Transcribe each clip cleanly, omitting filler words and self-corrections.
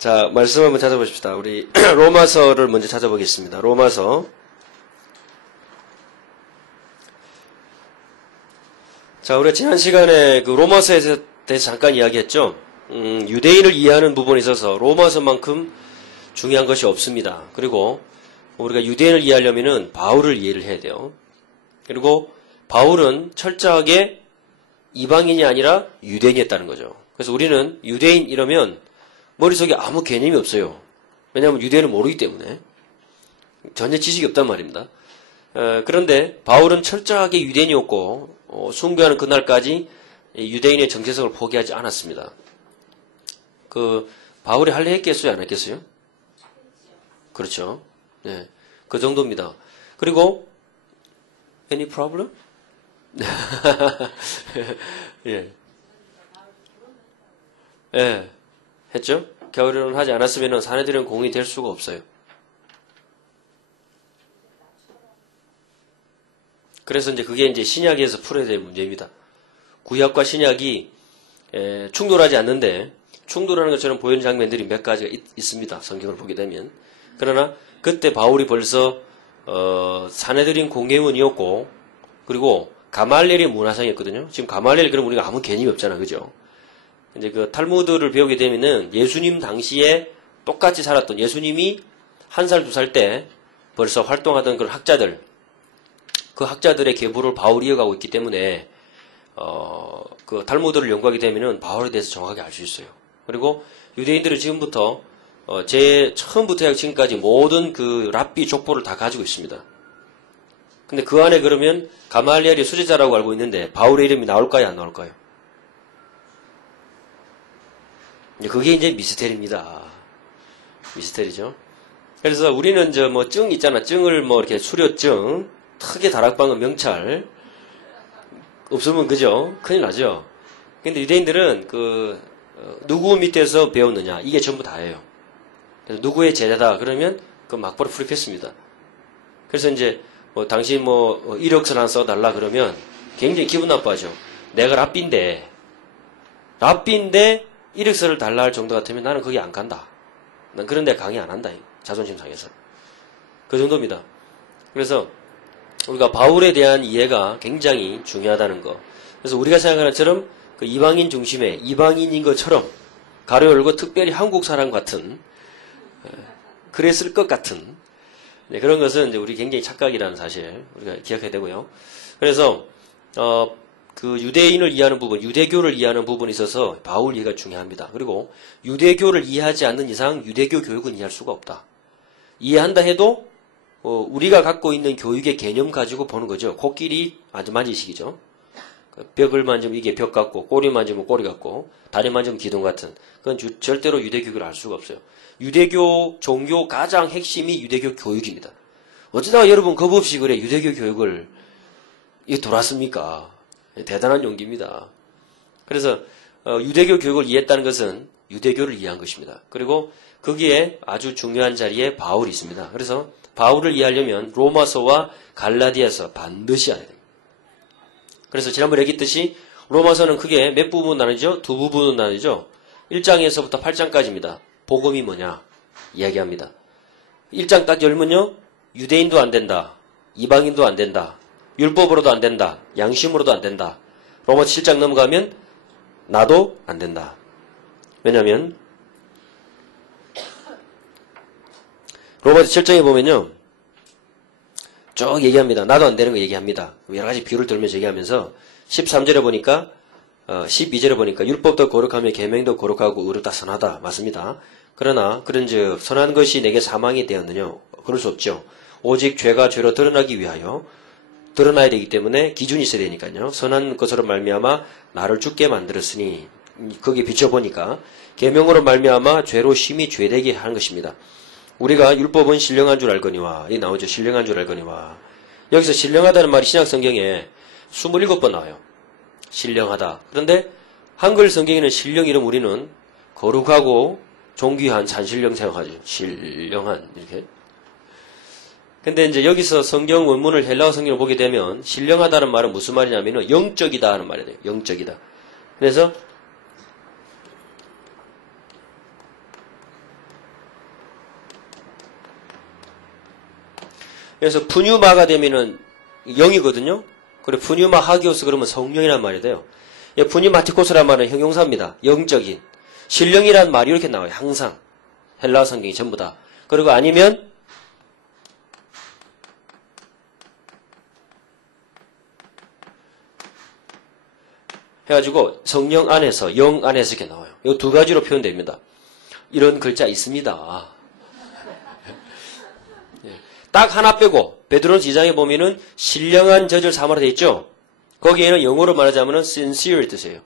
자, 말씀 한번 찾아보십시다. 우리 로마서를 먼저 찾아보겠습니다. 로마서. 자, 우리가 지난 시간에 그 로마서에 대해서 잠깐 이야기했죠. 유대인을 이해하는 부분에 있어서 로마서만큼 중요한 것이 없습니다. 그리고 우리가 유대인을 이해하려면은 바울을 이해를 해야 돼요. 그리고 바울은 철저하게 이방인이 아니라 유대인이었다는 거죠. 그래서 우리는 유대인 이러면 머릿속에 아무 개념이 없어요. 왜냐하면 유대인을 모르기 때문에. 전혀 지식이 없단 말입니다. 그런데 바울은 철저하게 유대인이었고 순교하는 그날까지 유대인의 정체성을 포기하지 않았습니다. 바울이 할례 했겠어요? 안 했겠어요? 그렇죠. 네, 그 정도입니다. 그리고 any problem? 예. 예. 했죠? 결혼을 하지 않았으면 사내들은 공이 될 수가 없어요. 그래서 그게 이제 신약에서 풀어야 될 문제입니다. 구약과 신약이 충돌하지 않는데 충돌하는 것처럼 보이는 장면들이 몇 가지가 있습니다. 성경을 보게 되면. 그러나 그때 바울이 벌써 사내들인 공회원이었고 그리고 가말리엘의 문화상이었거든요. 지금 가말리엘 그럼 우리가 아무 개념이 없잖아, 그죠? 이제 그 탈무드를 배우게 되면은 예수님 당시에 똑같이 살았던 예수님이 1살, 2살 때 벌써 활동하던 그런 학자들, 그 학자들의 계보를 바울이 이어가고 있기 때문에 그 탈무드를 연구하게 되면은 바울에 대해서 정확하게 알 수 있어요. 그리고 유대인들은 지금부터 제 처음부터 지금까지 모든 그 랍비 족보를 다 가지고 있습니다. 근데 그 안에 그러면 가말리엘이 수제자라고 알고 있는데 바울의 이름이 나올까요, 안 나올까요? 그게 이제 미스테리입니다. 미스테리죠. 그래서 우리는 증 있잖아. 증을 이렇게 수료증, 특이 다락방은 명찰 없으면 그죠? 큰일 나죠. 근데 유대인들은 누구 밑에서 배웠느냐 이게 전부 다예요. 그래서 누구의 제자다 그러면 그 막바로 프리패스입니다. 그래서 이제 당신 1억선 하나 써달라 그러면 굉장히 기분 나빠하죠. 내가 랍비인데 1억선을 달라 할 정도 같으면 나는 거기 안 간다. 난 그런 데 강의 안 한다. 자존심 상해서. 그 정도입니다. 그래서 우리가 바울에 대한 이해가 굉장히 중요하다는 거. 그래서 우리가 생각하는 것처럼 그 이방인 중심의 이방인인 것처럼 가로 열고 특별히 한국 사람 같은 그랬을 것 같은 그런 것은 이제 우리 굉장히 착각이라는 사실 우리가 기억해야 되고요. 그래서 그 유대인을 이해하는 부분, 유대교를 이해하는 부분에 있어서 바울 이해가 중요합니다. 그리고 유대교를 이해하지 않는 이상 유대교 교육은 이해할 수가 없다. 이해한다 해도 우리가 갖고 있는 교육의 개념 가지고 보는 거죠. 코끼리 만지식이죠. 벽을 만지면 이게 벽 같고 꼬리 만지면 꼬리 같고 다리 만지면 기둥 같은 그건 절대로 유대교를 알 수가 없어요. 유대교 종교 가장 핵심이 유대교 교육입니다. 어쩌다가 여러분 겁없이 그래 유대교 교육을 이게 돌았습니까? 대단한 용기입니다. 그래서 유대교 교육을 이해했다는 것은 유대교를 이해한 것입니다. 그리고 거기에 아주 중요한 자리에 바울이 있습니다. 그래서 바울을 이해하려면 로마서와 갈라디아서 반드시 알아야 됩니다. 그래서 지난번에 얘기했듯이 로마서는 크게 몇 부분 나누죠? 두 부분으로 나누죠? 1장에서부터 8장까지입니다. 복음이 뭐냐? 이야기합니다. 1장 딱 열면요. 유대인도 안 된다. 이방인도 안 된다. 율법으로도 안 된다. 양심으로도 안 된다. 로마서 7장 넘어가면 나도 안 된다. 왜냐하면 로마서 7장에 보면요. 쭉 얘기합니다. 나도 안 되는 거 얘기합니다. 여러 가지 비유를 들면서 얘기하면서 13절에 보니까 12절에 보니까 율법도 거룩하며 계명도 거룩하고 의롭다 선하다. 맞습니다. 그러나 그런즉 선한 것이 내게 사망이 되었느냐? 그럴 수 없죠. 오직 죄가 죄로 드러나기 위하여 드러나야 되기 때문에 기준이 있어야 되니까요. 선한 것으로 말미암아 나를 죽게 만들었으니 거기 비춰보니까 계명으로 말미암아 죄로 심히 죄되게 하는 것입니다. 우리가 율법은 신령한 줄 알거니와 이 나오죠. 신령한 줄 알거니와 여기서 신령하다는 말이 신약 성경에 27번 나와요. 신령하다. 그런데 한글 성경에는 신령 이름 우리는 거룩하고 존귀한 산신령 생각하죠. 신령한 이렇게. 근데 이제 여기서 성경 원문을 헬라어 성경을 보게 되면 신령하다는 말은 무슨 말이냐면은 영적이다 하는 말이 돼요. 영적이다. 그래서 그래서 푸뉴마가 되면은 영이거든요. 그래 푸뉴마 하기오스 그러면 성령이란 말이 돼요. 푸뉴마티코스란 말은 형용사입니다. 영적인. 신령이란 말이 이렇게 나와요. 항상. 헬라어 성경이 전부 다. 그리고 아니면 해가지고 성령 안에서 영 안에서 이렇게 나와요. 이 두 가지로 표현됩니다. 이런 글자 있습니다. 딱 하나 빼고 베드로전서 2장에 보면은 신령한 젖을 삼으라 되어 있죠. 거기에는 영어로 말하자면 sincere 뜻이에요.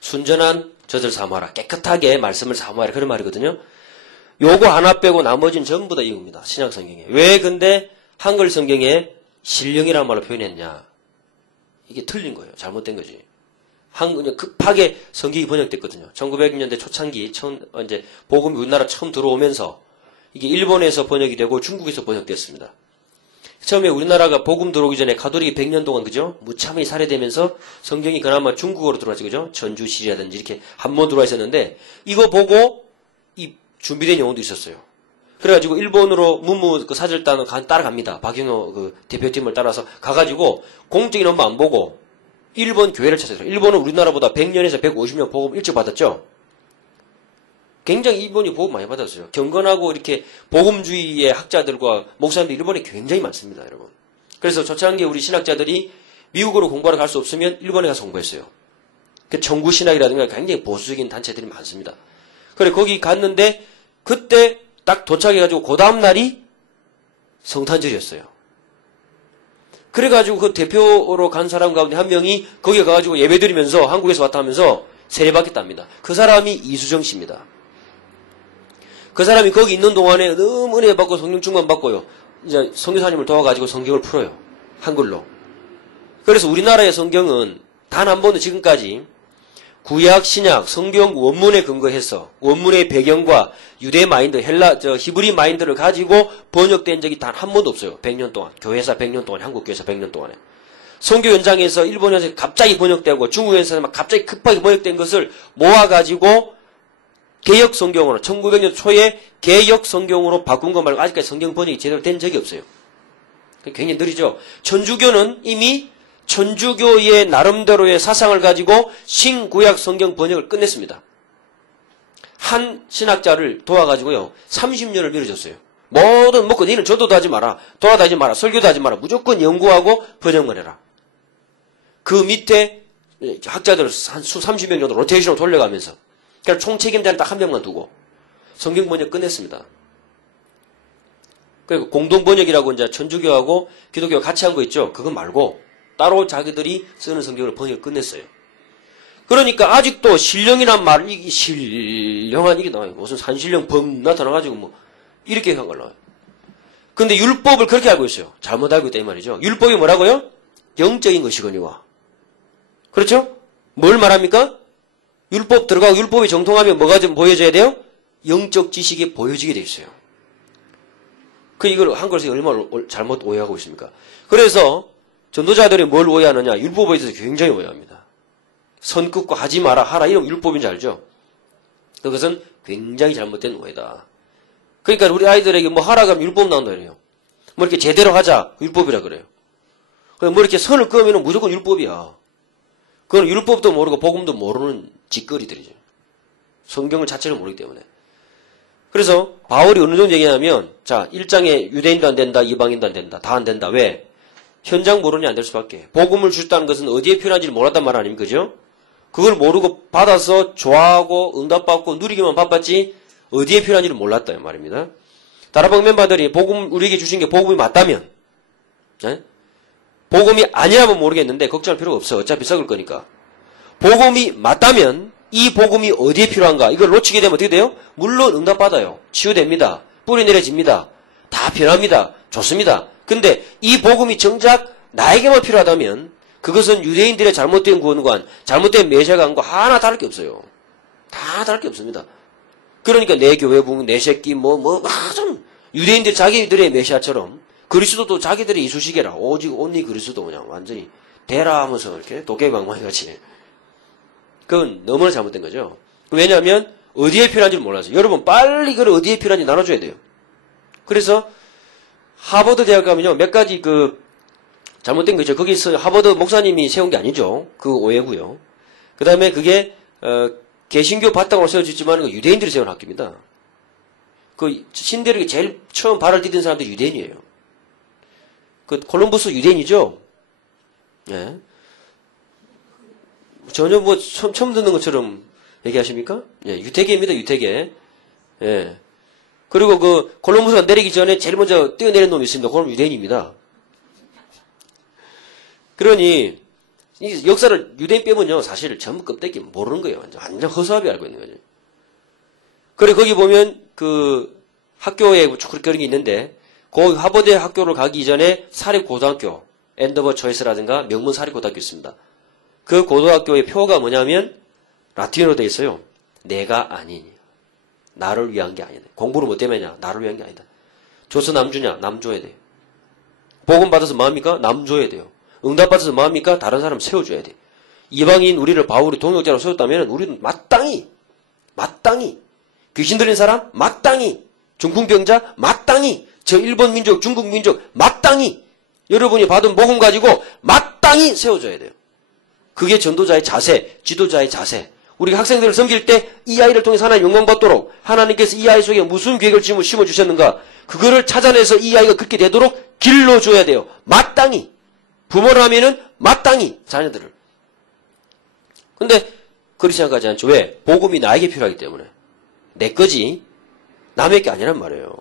순전한 젖을 사모하라. 깨끗하게 말씀을 사모하라. 그런 말이거든요. 요거 하나 빼고 나머지는 전부 다 이겁니다. 신약 성경에. 왜 근데 한글 성경에 신령이라는 말로 표현했냐. 이게 틀린 거예요. 잘못된 거지. 급하게 성경이 번역됐거든요. 1900년대 초창기 이제 복음이 우리나라 처음 들어오면서 이게 일본에서 번역이 되고 중국에서 번역됐습니다. 처음에 우리나라가 복음 들어오기 전에 가톨릭이 100년 동안 그죠? 무참히 살해되면서 성경이 그나마 중국어로 들어왔지 그죠? 전주시라든지 이렇게 한번 들어와 있었는데 이거 보고 이 준비된 영혼도 있었어요. 그래가지고 일본으로 문무 그 사절단을 따라갑니다. 박영호 그 대표팀을 따라서 가가지고 공적인 업무 안 보고 일본 교회를 찾았어요. 일본은 우리나라보다 100년에서 150년 복음 일찍 받았죠. 굉장히 일본이 복음 많이 받았어요. 경건하고 이렇게 복음주의의 학자들과 목사님들 일본에 굉장히 많습니다, 여러분. 그래서 초창기에 우리 신학자들이 미국으로 공부하러 갈 수 없으면 일본에 가서 공부했어요. 그 청구신학이라든가 굉장히 보수적인 단체들이 많습니다. 그래 거기 갔는데 그때 딱 도착해가지고 그 다음 날이 성탄절이었어요. 그래가지고 그 대표로 간 사람 가운데 한 명이 거기에 가가지고 예배드리면서 한국에서 왔다 하면서 세례받겠답니다. 그 사람이 이수정 씨입니다. 그 사람이 거기 있는 동안에 너무 은혜 받고 성령 충만 받고요. 이제 선교사님을 도와가지고 성경을 풀어요. 한글로. 그래서 우리나라의 성경은 단 한 번도 지금까지 구약, 신약, 성경 원문에 근거해서 원문의 배경과 유대 마인드, 히브리 마인드를 가지고 번역된 적이 단 한 번도 없어요. 100년 동안. 교회사 100년 동안, 한국교회사 100년 동안에. 선교 현장에서 일본 현장에서 갑자기 번역되고 중국 현장에서 막 갑자기 급하게 번역된 것을 모아가지고 개역 성경으로 1900년 초에 개역 성경으로 바꾼 것 말고 아직까지 성경 번역이 제대로 된 적이 없어요. 굉장히 느리죠. 천주교는 이미 천주교의 나름대로의 사상을 가지고 신구약 성경 번역을 끝냈습니다. 한 신학자를 도와가지고요. 30년을 밀어줬어요. 뭐든 먹고 니는 전도도 하지 마라. 돌아다니지 마라. 설교도 하지 마라. 무조건 연구하고 번역만 해라. 그 밑에 학자들을 한 수 30명 정도 로테이션으로 돌려가면서 그러니까 총 책임자는 딱 한 명만 두고 성경 번역 끝냈습니다. 그리고 공동 번역이라고 이제 천주교하고 기독교가 같이 한 거 있죠. 그거 말고 따로 자기들이 쓰는 성경을 번역 끝냈어요. 그러니까 아직도 신령이란 말, 이게 신령한 일이 나와요. 무슨 산신령 범 나타나가지고 뭐 이렇게 한 걸 나와요. 근데 율법을 그렇게 알고 있어요. 잘못 알고 있다 이 말이죠. 율법이 뭐라고요? 영적인 것이거니와. 그렇죠? 뭘 말합니까? 율법 들어가고 율법이 정통하면 뭐가 좀 보여져야 돼요? 영적 지식이 보여지게 돼 있어요. 이걸 한글에서 얼마나 잘못 오해하고 있습니까? 그래서 전도자들이 뭘 오해하느냐? 율법에 대해서 굉장히 오해합니다. 선 긋고 하지 마라, 하라 이런 율법인 줄 알죠? 그것은 굉장히 잘못된 오해다. 그러니까 우리 아이들에게 뭐 하라 그러면 율법 나온다 그래요. 뭐 이렇게 제대로 하자, 율법이라 그래요. 뭐 이렇게 선을 그으면 무조건 율법이야. 그건 율법도 모르고 복음도 모르는 짓거리들이죠. 성경을 자체를 모르기 때문에. 그래서 바울이 어느 정도 얘기하냐면 자 1장에 유대인도 안 된다, 이방인도 안 된다, 다 안 된다. 왜? 현장 모르니 안 될 수밖에. 복음을 주셨다는 것은 어디에 필요한지를 몰랐단 말 아닙니까? 그죠? 그걸 모르고 받아서 좋아하고 응답받고 누리기만 바빴지 어디에 필요한지를 몰랐다 이 말입니다. 다락방 멤버들이 복음 우리에게 주신 게 복음이 맞다면 네? 복음이 아니라면 모르겠는데 걱정할 필요가 없어. 어차피 썩을 거니까. 복음이 맞다면 이 복음이 어디에 필요한가? 이걸 놓치게 되면 어떻게 돼요? 물론 응답받아요. 치유됩니다. 뿌리 내려집니다. 다 변합니다. 좋습니다. 근데 이 복음이 정작 나에게만 필요하다면 그것은 유대인들의 잘못된 구원관, 잘못된 메시아관과 하나 다를 게 없어요. 다 다를 게 없습니다. 그러니까 내 교회복, 내 새끼 좀 유대인들 자기들의 메시아처럼 그리스도도 자기들의 이쑤시개라. 오직 온리 그리스도 그냥 완전히 대라 하면서 이렇게 도깨방망이 같이. 그건 너무나 잘못된 거죠. 왜냐하면 어디에 필요한지 몰라서. 여러분 빨리 그걸 어디에 필요한지 나눠줘야 돼요. 그래서 하버드 대학 가면요, 몇 가지 잘못된 거죠. 거기서 하버드 목사님이 세운 게 아니죠. 그 오해고요. 그 다음에 그게 개신교 바탕으로 세워졌지만 유대인들이 세운 학교입니다. 신대륙에 제일 처음 발을 디딘 사람들이 유대인이에요. 콜럼버스 유대인이죠. 예. 전혀 처음 듣는 것처럼 얘기하십니까? 예, 유태계입니다, 유태계. 예. 그리고 콜럼버스가 내리기 전에 제일 먼저 뛰어내린 놈이 있습니다. 그건 유대인입니다. 그러니, 이 역사를 유대인 빼면요, 사실 전부 껍데기 모르는 거예요. 완전 허수아비 알고 있는 거죠. 그래, 거기 보면, 학교에 그런 게 있는데, 하버드 학교를 가기 전에 사립고등학교, 엔더버 초이스라든가 명문 사립고등학교 있습니다. 그 고등학교의 표가 뭐냐면, 라틴어로 되어 있어요. 내가 아니니. 나를 위한 게 아니다. 공부를 뭐 때문에 하냐? 나를 위한 게 아니다. 줘서 남 주냐? 남 줘야 돼요. 복음 받아서 뭐합니까? 남 줘야 돼요. 응답 받아서 뭐합니까? 다른 사람 세워줘야 돼. 이방인 우리를 바울이 동역자로 세웠다면 우리는 마땅히 귀신 들린 사람 마땅히 중풍병자 마땅히 저 일본 민족 중국 민족 마땅히 여러분이 받은 복음 가지고 마땅히 세워줘야 돼요. 그게 전도자의 자세, 지도자의 자세. 우리가 학생들을 섬길 때 이 아이를 통해서 하나님 영광받도록 하나님께서 이 아이 속에 무슨 계획을 심어주셨는가 그거를 찾아내서 이 아이가 그렇게 되도록 길러줘야 돼요. 마땅히. 부모라면은 마땅히 자녀들을. 근데 그렇게 생각하지 않죠. 왜? 복음이 나에게 필요하기 때문에. 내 거지 남의 게 아니란 말이에요.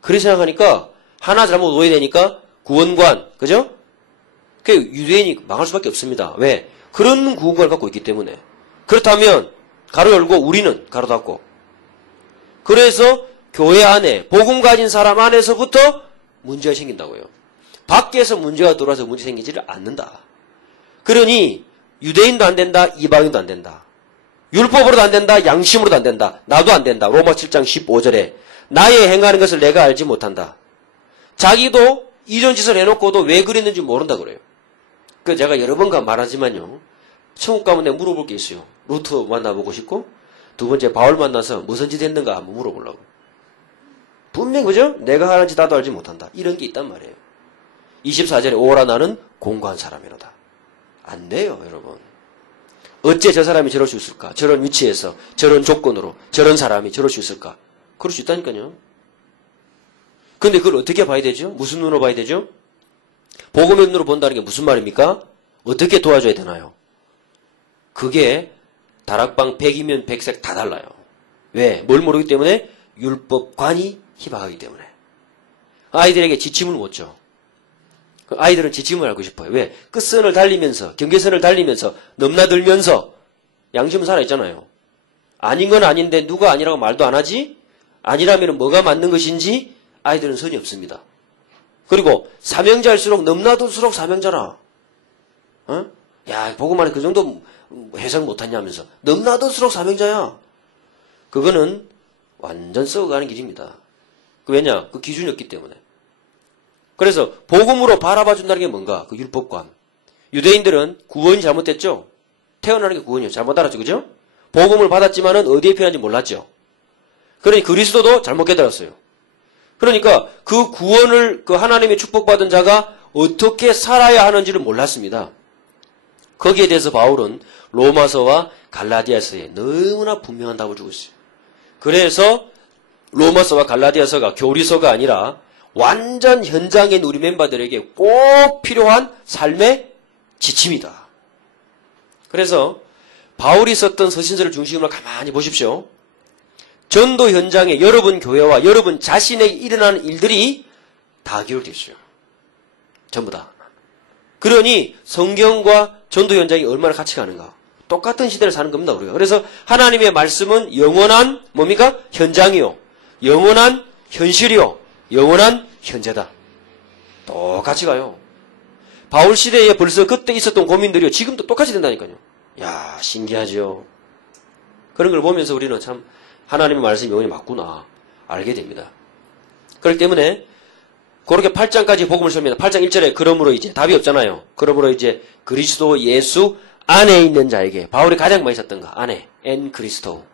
그렇게 생각하니까 하나 잘못 오해되니까 구원관, 그죠? 그 유대인이 망할 수밖에 없습니다. 왜? 그런 구원관을 갖고 있기 때문에. 그렇다면 가로 열고 우리는 가로 닫고. 그래서 교회 안에 복음 가진 사람 안에서부터 문제가 생긴다고요. 밖에서 문제가 들어와서 문제 생기지를 않는다. 그러니 유대인도 안 된다. 이방인도 안 된다. 율법으로도 안 된다. 양심으로도 안 된다. 나도 안 된다. 로마 7장 15절에 나의 행하는 것을 내가 알지 못한다. 자기도 이런 짓을 해놓고도 왜 그랬는지 모른다 그래요. 제가 여러 번 말하지만요. 천국 가면 내가 물어볼 게 있어요. 루트 만나보고 싶고 두 번째 바울 만나서 무슨 짓 했는가 한번 물어보려고. 분명히 그죠? 내가 하는 짓 나도 알지 못한다. 이런 게 있단 말이에요. 24절에 오라 나는 공고한 사람이로다. 안 돼요, 여러분. 어째 저 사람이 저럴 수 있을까? 저런 위치에서, 저런 조건으로, 저런 사람이 저럴 수 있을까? 그럴 수 있다니까요. 근데 그걸 어떻게 봐야 되죠? 무슨 눈으로 봐야 되죠? 복음의 눈으로 본다는 게 무슨 말입니까? 어떻게 도와줘야 되나요? 그게 다락방 100이면 100색 다 달라요. 왜? 뭘 모르기 때문에? 율법관이 희박하기 때문에. 아이들에게 지침을 못 줘. 아이들은 지침을 알고 싶어요. 왜? 끝선을 달리면서, 경계선을 달리면서, 넘나들면서, 양심은 살아있잖아요. 아닌 건 아닌데 누가 아니라고 말도 안 하지? 아니라면 뭐가 맞는 것인지 아이들은 선이 없습니다. 그리고 사명자일수록 넘나들수록 사명자라. 어? 야, 보고만 해 그 정도 해석 못하냐면서. 넘나들수록 사명자야. 그거는 완전 썩어가는 길입니다. 왜냐? 그 기준이 없기 때문에. 그래서 복음으로 바라봐준다는 게 뭔가? 그 율법관. 유대인들은 구원이 잘못됐죠? 태어나는 게 구원이에요. 잘못 알았죠. 그죠? 복음을 받았지만은 어디에 필요한지 몰랐죠. 그러니 그리스도도 잘못 깨달았어요. 그러니까 그 구원을 그 하나님의 축복받은 자가 어떻게 살아야 하는지를 몰랐습니다. 거기에 대해서 바울은 로마서와 갈라디아서에 너무나 분명한 답을 주고 있어요. 그래서 로마서와 갈라디아서가 교리서가 아니라 완전 현장에 있는 우리 멤버들에게 꼭 필요한 삶의 지침이다. 그래서 바울이 썼던 서신서를 중심으로 가만히 보십시오. 전도 현장에 여러분 교회와 여러분 자신에게 일어나는 일들이 다 기록되어 있어요. 전부 다. 그러니 성경과 전도 현장이 얼마나 같이 가는가. 똑같은 시대를 사는 겁니다. 우리가. 그래서 하나님의 말씀은 영원한 뭡니까? 현장이요. 영원한 현실이요. 영원한 현재다. 똑같이 가요. 바울 시대에 벌써 그때 있었던 고민들이요. 지금도 똑같이 된다니까요. 야, 신기하죠. 그런 걸 보면서 우리는 참 하나님의 말씀이 영원히 맞구나 알게 됩니다. 그렇기 때문에 그렇게 8장까지 복음을 씁니다. 8장 1절에 그러므로 이제 답이 없잖아요. 그러므로 이제 그리스도 예수 안에 있는 자에게 바울이 가장 많이 썼던가 안에 엔 그리스도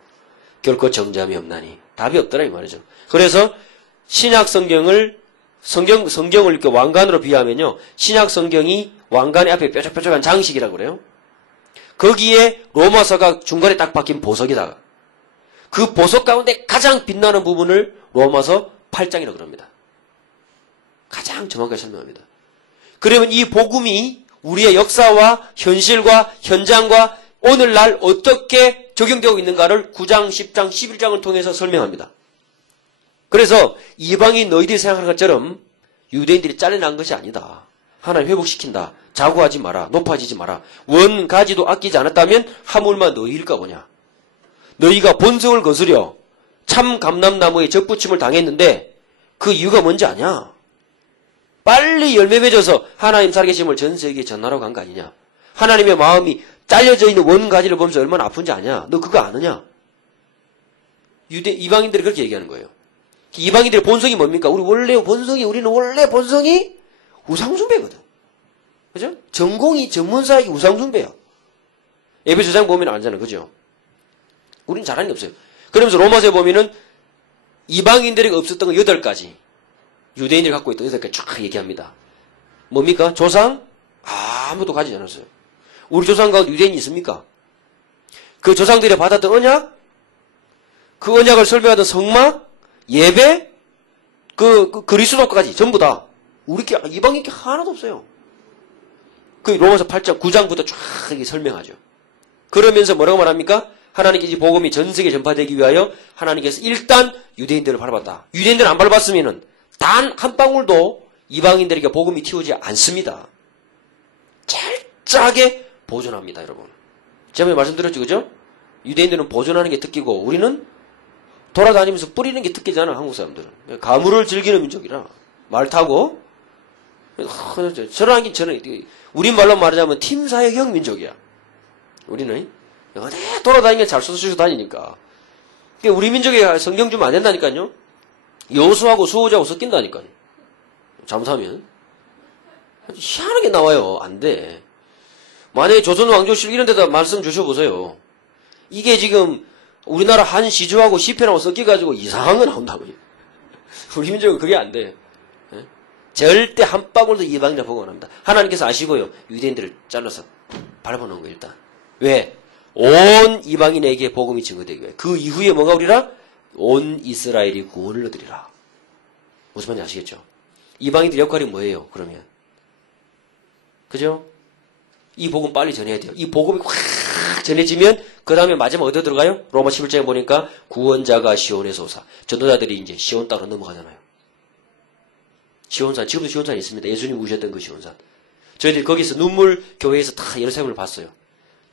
결코 정잠이 없나니 답이 없더라 이 말이죠. 그래서 신약 성경을 이렇게 왕관으로 비하면요. 신약 성경이 왕관의 앞에 뾰족뾰족한 장식이라고 그래요. 거기에 로마서가 중간에 딱 박힌 보석이다. 그 보석 가운데 가장 빛나는 부분을 로마서 8장이라고 그럽니다. 가장 정확하게 설명합니다. 그러면 이 복음이 우리의 역사와 현실과 현장과 오늘날 어떻게 적용되고 있는가를 9장, 10장, 11장을 통해서 설명합니다. 그래서 이방인 너희들이 생각하는 것처럼 유대인들이 잘려난 것이 아니다. 하나님 회복시킨다. 자고하지 마라. 높아지지 마라. 원가지도 아끼지 않았다면 하물며 너희일까 보냐. 너희가 본성을 거스려 참 감람나무에 접붙임을 당했는데 그 이유가 뭔지 아냐? 빨리 열매 맺어서 하나님 살아계심을 전 세계에 전하러 간 거 아니냐? 하나님의 마음이 잘려져 있는 원가지를 보면서 얼마나 아픈지 아냐? 너 그거 아느냐? 이방인들이 그렇게 얘기하는 거예요. 이방인들의 본성이 뭡니까? 우리는 원래 본성이 우상숭배거든. 그죠? 전문사역이 우상숭배야. 에베소장 보면 알잖아. 그죠? 우리는 잘하는 게 없어요. 그러면서 로마서에 보면은 이방인들에게 없었던 거 8가지. 유대인들이 갖고 있던 8가지 쫙 얘기합니다. 뭡니까? 조상? 아무도 가지지 않았어요. 우리 조상 가운데 유대인이 있습니까? 그 조상들이 받았던 언약? 그 언약을 설명하던 성막? 예배? 그리스도까지 전부 다. 이방인 게 하나도 없어요. 그 로마서 8장, 9장부터 쫙 이렇게 설명하죠. 그러면서 뭐라고 말합니까? 하나님께서 이 복음이 전 세계에 전파되기 위하여 하나님께서 일단 유대인들을 밟았다. 유대인들을 안 밟았으면은 단 한 방울도 이방인들에게 복음이 튀어오지 않습니다. 철저하게 보존합니다, 여러분. 제가 말씀드렸죠, 그죠? 유대인들은 보존하는 게 특기고 우리는 돌아다니면서 뿌리는 게 특기잖아, 한국 사람들은. 가물을 즐기는 민족이라. 말 타고. 저는 우리 말로 말하자면 팀사역형 민족이야. 우리는 어디 돌아다니면 잘 쏘쏘 다니니까. 우리 민족에 성경 주면 안 된다니까요. 여수하고 수호자하고 섞인다니까요. 잘못하면. 희한하게 나와요. 안 돼. 만약에 조선 왕조실 이런 데다 말씀 주셔보세요. 이게 지금 우리나라 한 시주하고 시편하고 섞여가지고 이상한 거 나온다고요. 우리 민족은 그게 안 돼. 절대 한 방울도 이방인을 보고 안 합니다. 하나님께서 아시고요. 유대인들을 잘라서 밟아놓은 거예요, 일단. 왜? 온 이방인에게 복음이 증거되기 위해. 그 이후에 뭐가 오리라? 온 이스라엘이 구원을 얻으리라. 무슨 말인지 아시겠죠? 이방인들 역할이 뭐예요, 그러면? 그죠? 이 복음 빨리 전해야 돼요. 이 복음이 확 전해지면 그 다음에 마지막 어디 들어가요? 로마 11장에 보니까 구원자가 시온에서 오사. 전도자들이 이제 시온 따로 넘어가잖아요. 시온산, 지금도 시온산이 있습니다. 예수님 우셨던 그 시온산. 저희들이 거기서 교회에서 다 예루살렘을 봤어요.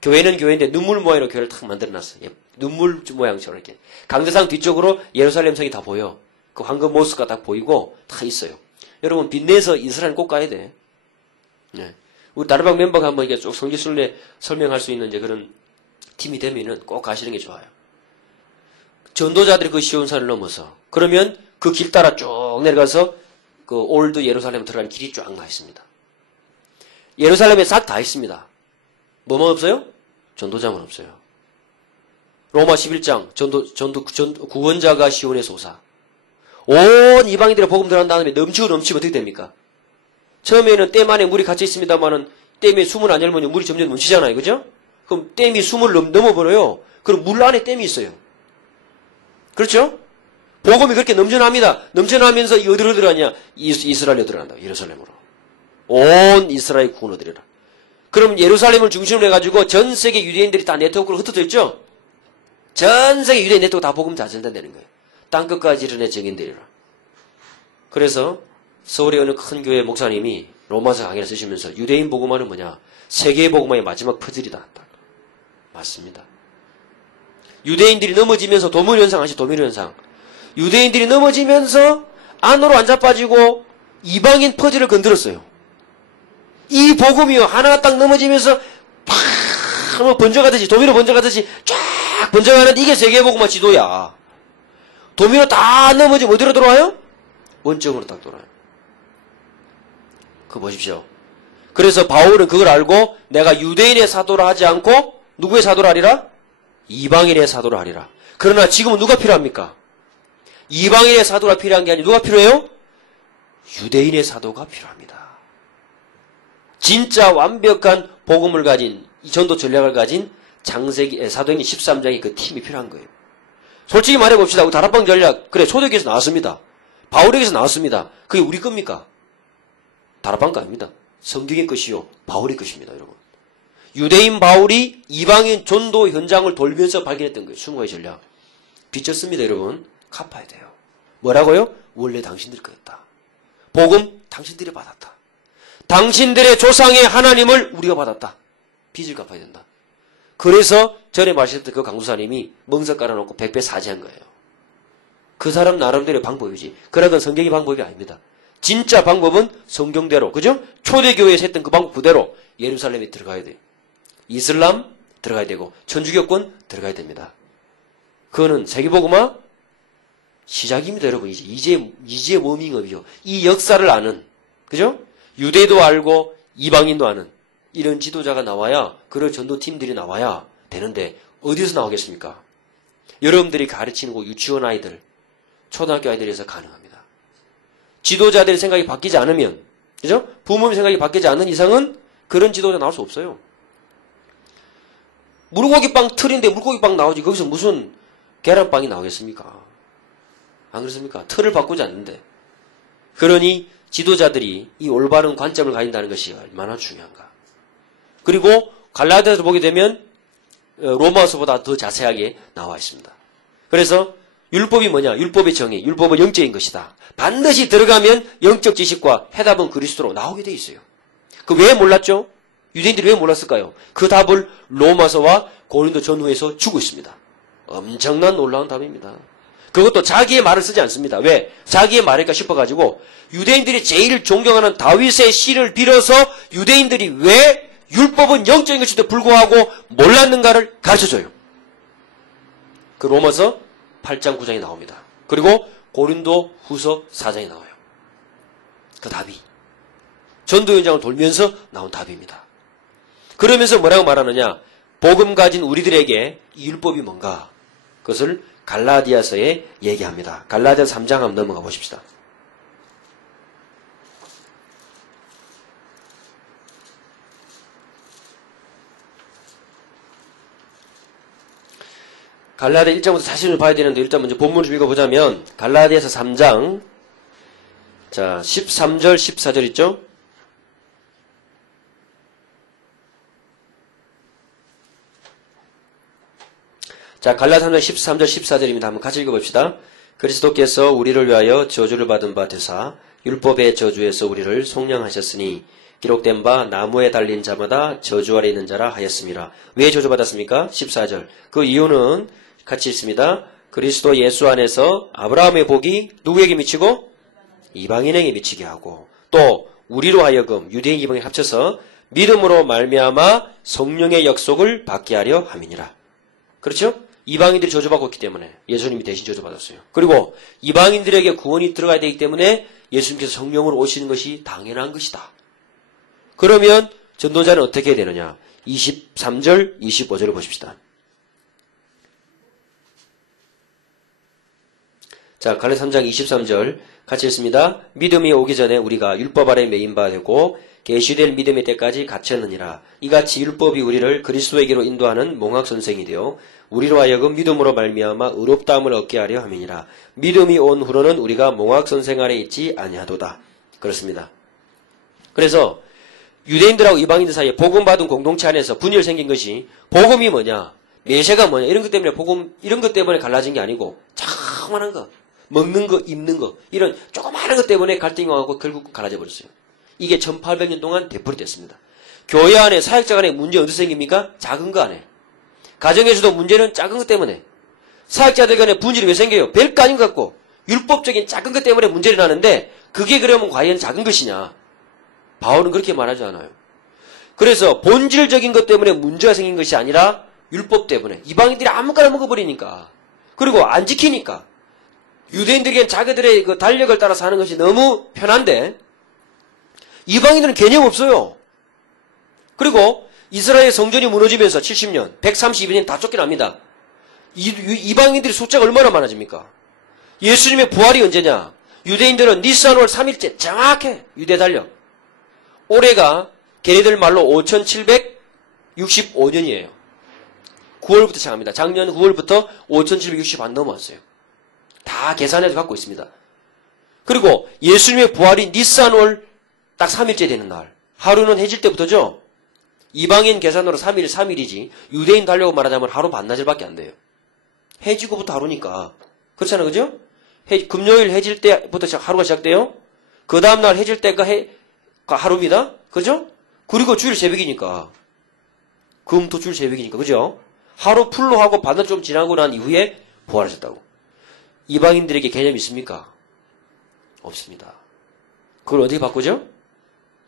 교회는 교회인데 눈물 모양으로 교회를 탁 만들어놨어요. 예, 눈물 모양처럼 이렇게. 강대상 뒤쪽으로 예루살렘 성이 다 보여. 그 황금 모스가 다 보이고 다 있어요. 여러분 빚내서 이스라엘 꼭 가야 돼. 네. 우리 다르방 멤버가 한번 이게 쭉 성지순례 설명할 수 있는 이제 그런 팀이 되면은 꼭 가시는 게 좋아요. 전도자들이 그 시온산을 넘어서 그러면 그 길 따라 쭉 내려가서 그 올드 예루살렘 들어가는 길이 쫙 나 있습니다. 예루살렘에 싹 다 있습니다. 뭐만 없어요? 전도자만 없어요. 로마 11장 구원자가 시온에서 오사. 온 이방인들의 복음 들어간 다음에 넘치면 어떻게 됩니까? 처음에는 댐 안에 물이 갇혀 있습니다만은 댐에 숨을 안 열면 물이 점점 넘치잖아요. 그죠? 그럼 댐이 숨을 넘어버려요. 그럼 물 안에 댐이 있어요. 그렇죠? 복음이 그렇게 넘쳐납니다. 넘쳐나면서 어디로 들어가냐? 이스라엘로 들어간다. 예루살렘으로. 온 이스라엘 구원 얻으리라. 그럼 예루살렘을 중심으로 해가지고 전 세계 유대인들이 다 네트워크로 흩어져 있죠? 전 세계 유대인 네트워크 다 복음 다 전달되는 거예요. 땅끝까지 이르내 정인되리라. 그래서 서울의 어느 큰 교회 목사님이 로마서 강의를 쓰시면서 유대인 복음화는 뭐냐? 세계의 복음화의 마지막 퍼즐이다. 맞습니다. 유대인들이 넘어지면서 도밀현상 아시죠? 도밀현상. 유대인들이 넘어지면서 안으로 안 자빠지고 이방인 퍼즐을 건드렸어요. 이 복음이요. 하나가 딱 넘어지면서 팍 번져가듯이 도미노 번져가듯이 쫙 번져가는데 이게 세계의 복음화 지도야. 도미노 다 넘어지면 어디로 돌아와요? 원점으로 딱 돌아와요. 그거 보십시오. 그래서 바울은 그걸 알고 내가 유대인의 사도를 하지 않고 누구의 사도를 하리라? 이방인의 사도를 하리라. 그러나 지금은 누가 필요합니까? 이방인의 사도가 필요한 게 아니라 누가 필요해요? 유대인의 사도가 필요합니다. 진짜 완벽한 복음을 가진, 전도 전략을 가진 장세기, 사도행전 13장의 그 팀이 필요한 거예요. 솔직히 말해봅시다. 우리 다락방 전략, 그래, 초대교회에서 나왔습니다. 바울에게서 나왔습니다. 그게 우리 겁니까? 다락방 거 아닙니다. 성경의 것이요, 바울의 것입니다, 여러분. 유대인 바울이 이방인 전도 현장을 돌면서 발견했던 거예요. 수모의 전략. 비쳤습니다, 여러분. 갚아야 돼요. 뭐라고요? 원래 당신들 거였다. 복음 당신들이 받았다. 당신들의 조상의 하나님을 우리가 받았다. 빚을 갚아야 된다. 그래서 전에 말씀드렸던 그 강도사님이 멍석 깔아놓고 100배 사죄한 거예요. 그 사람 나름대로의 방법이지. 그러나 그건 성경의 방법이 아닙니다. 진짜 방법은 성경대로, 그죠? 초대교회에서 했던 그 방법 그대로 예루살렘에 들어가야 돼요. 이슬람 들어가야 되고 천주교권 들어가야 됩니다. 그거는 세계복음화 시작입니다, 여러분. 이제 워밍업이요. 이 역사를 아는, 그죠? 유대도 알고 이방인도 아는 이런 지도자가 나와야, 그런 전도팀들이 나와야 되는데 어디서 나오겠습니까? 여러분들이 가르치는 곳 유치원 아이들, 초등학교 아이들에서 가능합니다. 지도자들의 생각이 바뀌지 않으면, 그죠? 부모님 생각이 바뀌지 않는 이상은 그런 지도자 나올 수 없어요. 물고기빵 틀인데 물고기빵 나오지 거기서 무슨 계란빵이 나오겠습니까? 안 그렇습니까? 틀을 바꾸지 않는데. 그러니 지도자들이 이 올바른 관점을 가진다는 것이 얼마나 중요한가. 그리고 갈라디아서 보게 되면 로마서보다 더 자세하게 나와 있습니다. 그래서 율법이 뭐냐? 율법의 정의, 율법은 영적인 것이다. 반드시 들어가면 영적 지식과 해답은 그리스도로 나오게 돼 있어요. 그 왜 몰랐죠? 유대인들이 왜 몰랐을까요? 그 답을 로마서와 고린도 전후에서 주고 있습니다. 엄청난 놀라운 답입니다. 그것도 자기의 말을 쓰지 않습니다. 왜? 자기의 말일까 싶어가지고 유대인들이 제일 존경하는 다윗의 시를 빌어서 유대인들이 왜 율법은 영적인 것인데 불구하고 몰랐는가를 가르쳐줘요. 그 로마서 8장 9장에 나옵니다. 그리고 고린도 후서 4장에 나와요. 그 답이 전도 현장을 돌면서 나온 답입니다. 그러면서 뭐라고 말하느냐? 복음 가진 우리들에게 이 율법이 뭔가? 그것을 갈라디아서에 얘기합니다. 갈라디아서 3장 한번 넘어가 보십시다. 갈라디아 1장부터 자신을 봐야 되는데 일단 먼저 본문을 좀 읽어보자면 갈라디아서 3장 자 13절 14절 있죠? 자, 갈라디아 3장 13절 14절입니다. 한번 같이 읽어봅시다. 그리스도께서 우리를 위하여 저주를 받은 바 되사 율법의 저주에서 우리를 속량하셨으니 기록된 바 나무에 달린 자마다 저주 아래 있는 자라 하였습니다. 왜 저주받았습니까? 14절. 그 이유는 같이 있습니다. 그리스도 예수 안에서 아브라함의 복이 누구에게 미치고? 이방인에게 미치게 하고 또 우리로 하여금 유대인 이방인 합쳐서 믿음으로 말미암아 성령의 약속을 받게 하려 함이니라. 그렇죠? 이방인들이 저주받고 있기 때문에 예수님이 대신 저주받았어요. 그리고 이방인들에게 구원이 들어가야 되기 때문에 예수님께서 성령으로 오시는 것이 당연한 것이다. 그러면 전도자는 어떻게 해야 되느냐? 23절, 25절을 보십시다. 자, 갈라디아 3장 23절 같이 읽습니다. 믿음이 오기 전에 우리가 율법 아래 매인 바 되고 계시될 믿음의 때까지 갇혔느니라. 이같이 율법이 우리를 그리스도에게로 인도하는 몽학선생이 되어 우리로 하여금 믿음으로 말미암아 의롭다함을 얻게 하려 함이니라. 믿음이 온 후로는 우리가 몽학선생 아래 있지 아니하도다. 그렇습니다. 그래서 유대인들하고 이방인들 사이에 복음 받은 공동체 안에서 분열 생긴 것이 복음이 뭐냐, 메시아가 뭐냐 이런 것 때문에 복음 이런 것 때문에 갈라진 게 아니고 자그마한 거, 먹는 거, 입는 거 이런 조그마한 것 때문에 갈등이 와서 결국 갈라져 버렸어요. 이게 1800년 동안 되풀이 됐습니다. 교회 안에 사역자 간에 문제 어디서 생깁니까? 작은 거 안에. 가정에서도 문제는 작은 것 때문에. 사역자들 간에 분질이 왜 생겨요? 별거 아닌 것 같고 율법적인 작은 것 때문에 문제를 나는데 그게 그러면 과연 작은 것이냐? 바울은 그렇게 말하지 않아요. 그래서 본질적인 것 때문에 문제가 생긴 것이 아니라 율법 때문에 이방인들이 아무거나 먹어버리니까 그리고 안 지키니까 유대인들에겐 자기들의 그 달력을 따라서 하는 것이 너무 편한데 이방인들은 개념 없어요. 그리고 이스라엘 성전이 무너지면서 70년, 132년 다 쫓겨납니다. 이방인들이 숫자가 얼마나 많아집니까? 예수님의 부활이 언제냐? 유대인들은 니스안월 3일째 정확해. 유대 달력. 올해가 걔네들 말로 5765년이에요. 9월부터 시작합니다. 작년 9월부터 5760 안 넘어왔어요. 다 계산해서 갖고 있습니다. 그리고 예수님의 부활이 니스안월 딱 3일째 되는 날. 하루는 해질 때부터죠. 이방인 계산으로 3일이지 유대인 달려고 말하자면 하루 반나절밖에 안 돼요. 해지고부터 하루니까. 그렇잖아요. 그죠? 금요일 해질 때부터 하루가 시작돼요. 그 다음날 해질 때가 하루입니다. 그죠? 그리고 주일 새벽이니까. 금, 토, 주일 새벽이니까. 그죠? 하루 풀로 하고 반나절 좀 지나고 난 이후에 부활하셨다고. 이방인들에게 개념이 있습니까? 없습니다. 그걸 어떻게 바꾸죠?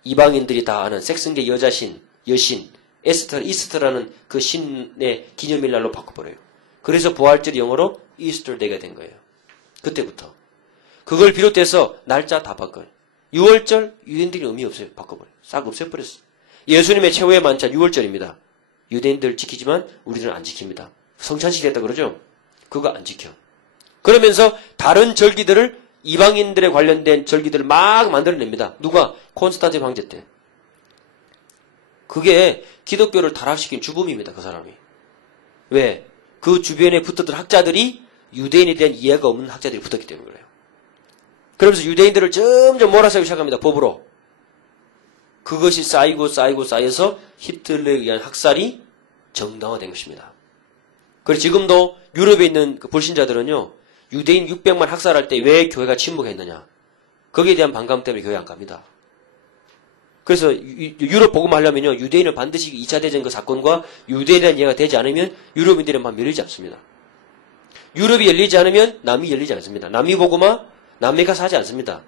이방인들이 다 아는 색승계 여자신, 여신, 이스터라는 그 신의 기념일 날로 바꿔버려요. 그래서 부활절이 영어로 이스터데이가 된 거예요. 그때부터. 그걸 비롯해서 날짜 다 바꿔요. 6월절 유대인들이 의미 없어요. 바꿔버려요. 싹 없애버렸어요. 예수님의 최후의 만찬 6월절입니다. 유대인들 지키지만 우리들은 안 지킵니다. 성찬식이 됐다 그러죠? 그거 안 지켜. 그러면서 다른 절기들을 이방인들에 관련된 절기들을 막 만들어냅니다. 누가? 콘스탄틴 황제 때. 그게 기독교를 타락시킨 주범입니다. 그 사람이. 왜? 그 주변에 붙었던 학자들이 유대인에 대한 이해가 없는 학자들이 붙었기 때문에 그래요. 그러면서 유대인들을 점점 몰아세우기 시작합니다. 법으로. 그것이 쌓여서 히틀러에 의한 학살이 정당화된 것입니다. 그래서 지금도 유럽에 있는 그 불신자들은요. 유대인 600만 학살할 때 왜 교회가 침묵했느냐. 거기에 대한 반감 때문에 교회 안 갑니다. 그래서 유럽 복음하려면요. 유대인은 반드시 2차 대전 그 사건과 유대에 대한 이해가 되지 않으면 유럽인들은 막 열리지 않습니다. 유럽이 열리지 않으면 남미 열리지 않습니다. 남미 복음화 남미 가서 하지 않습니다.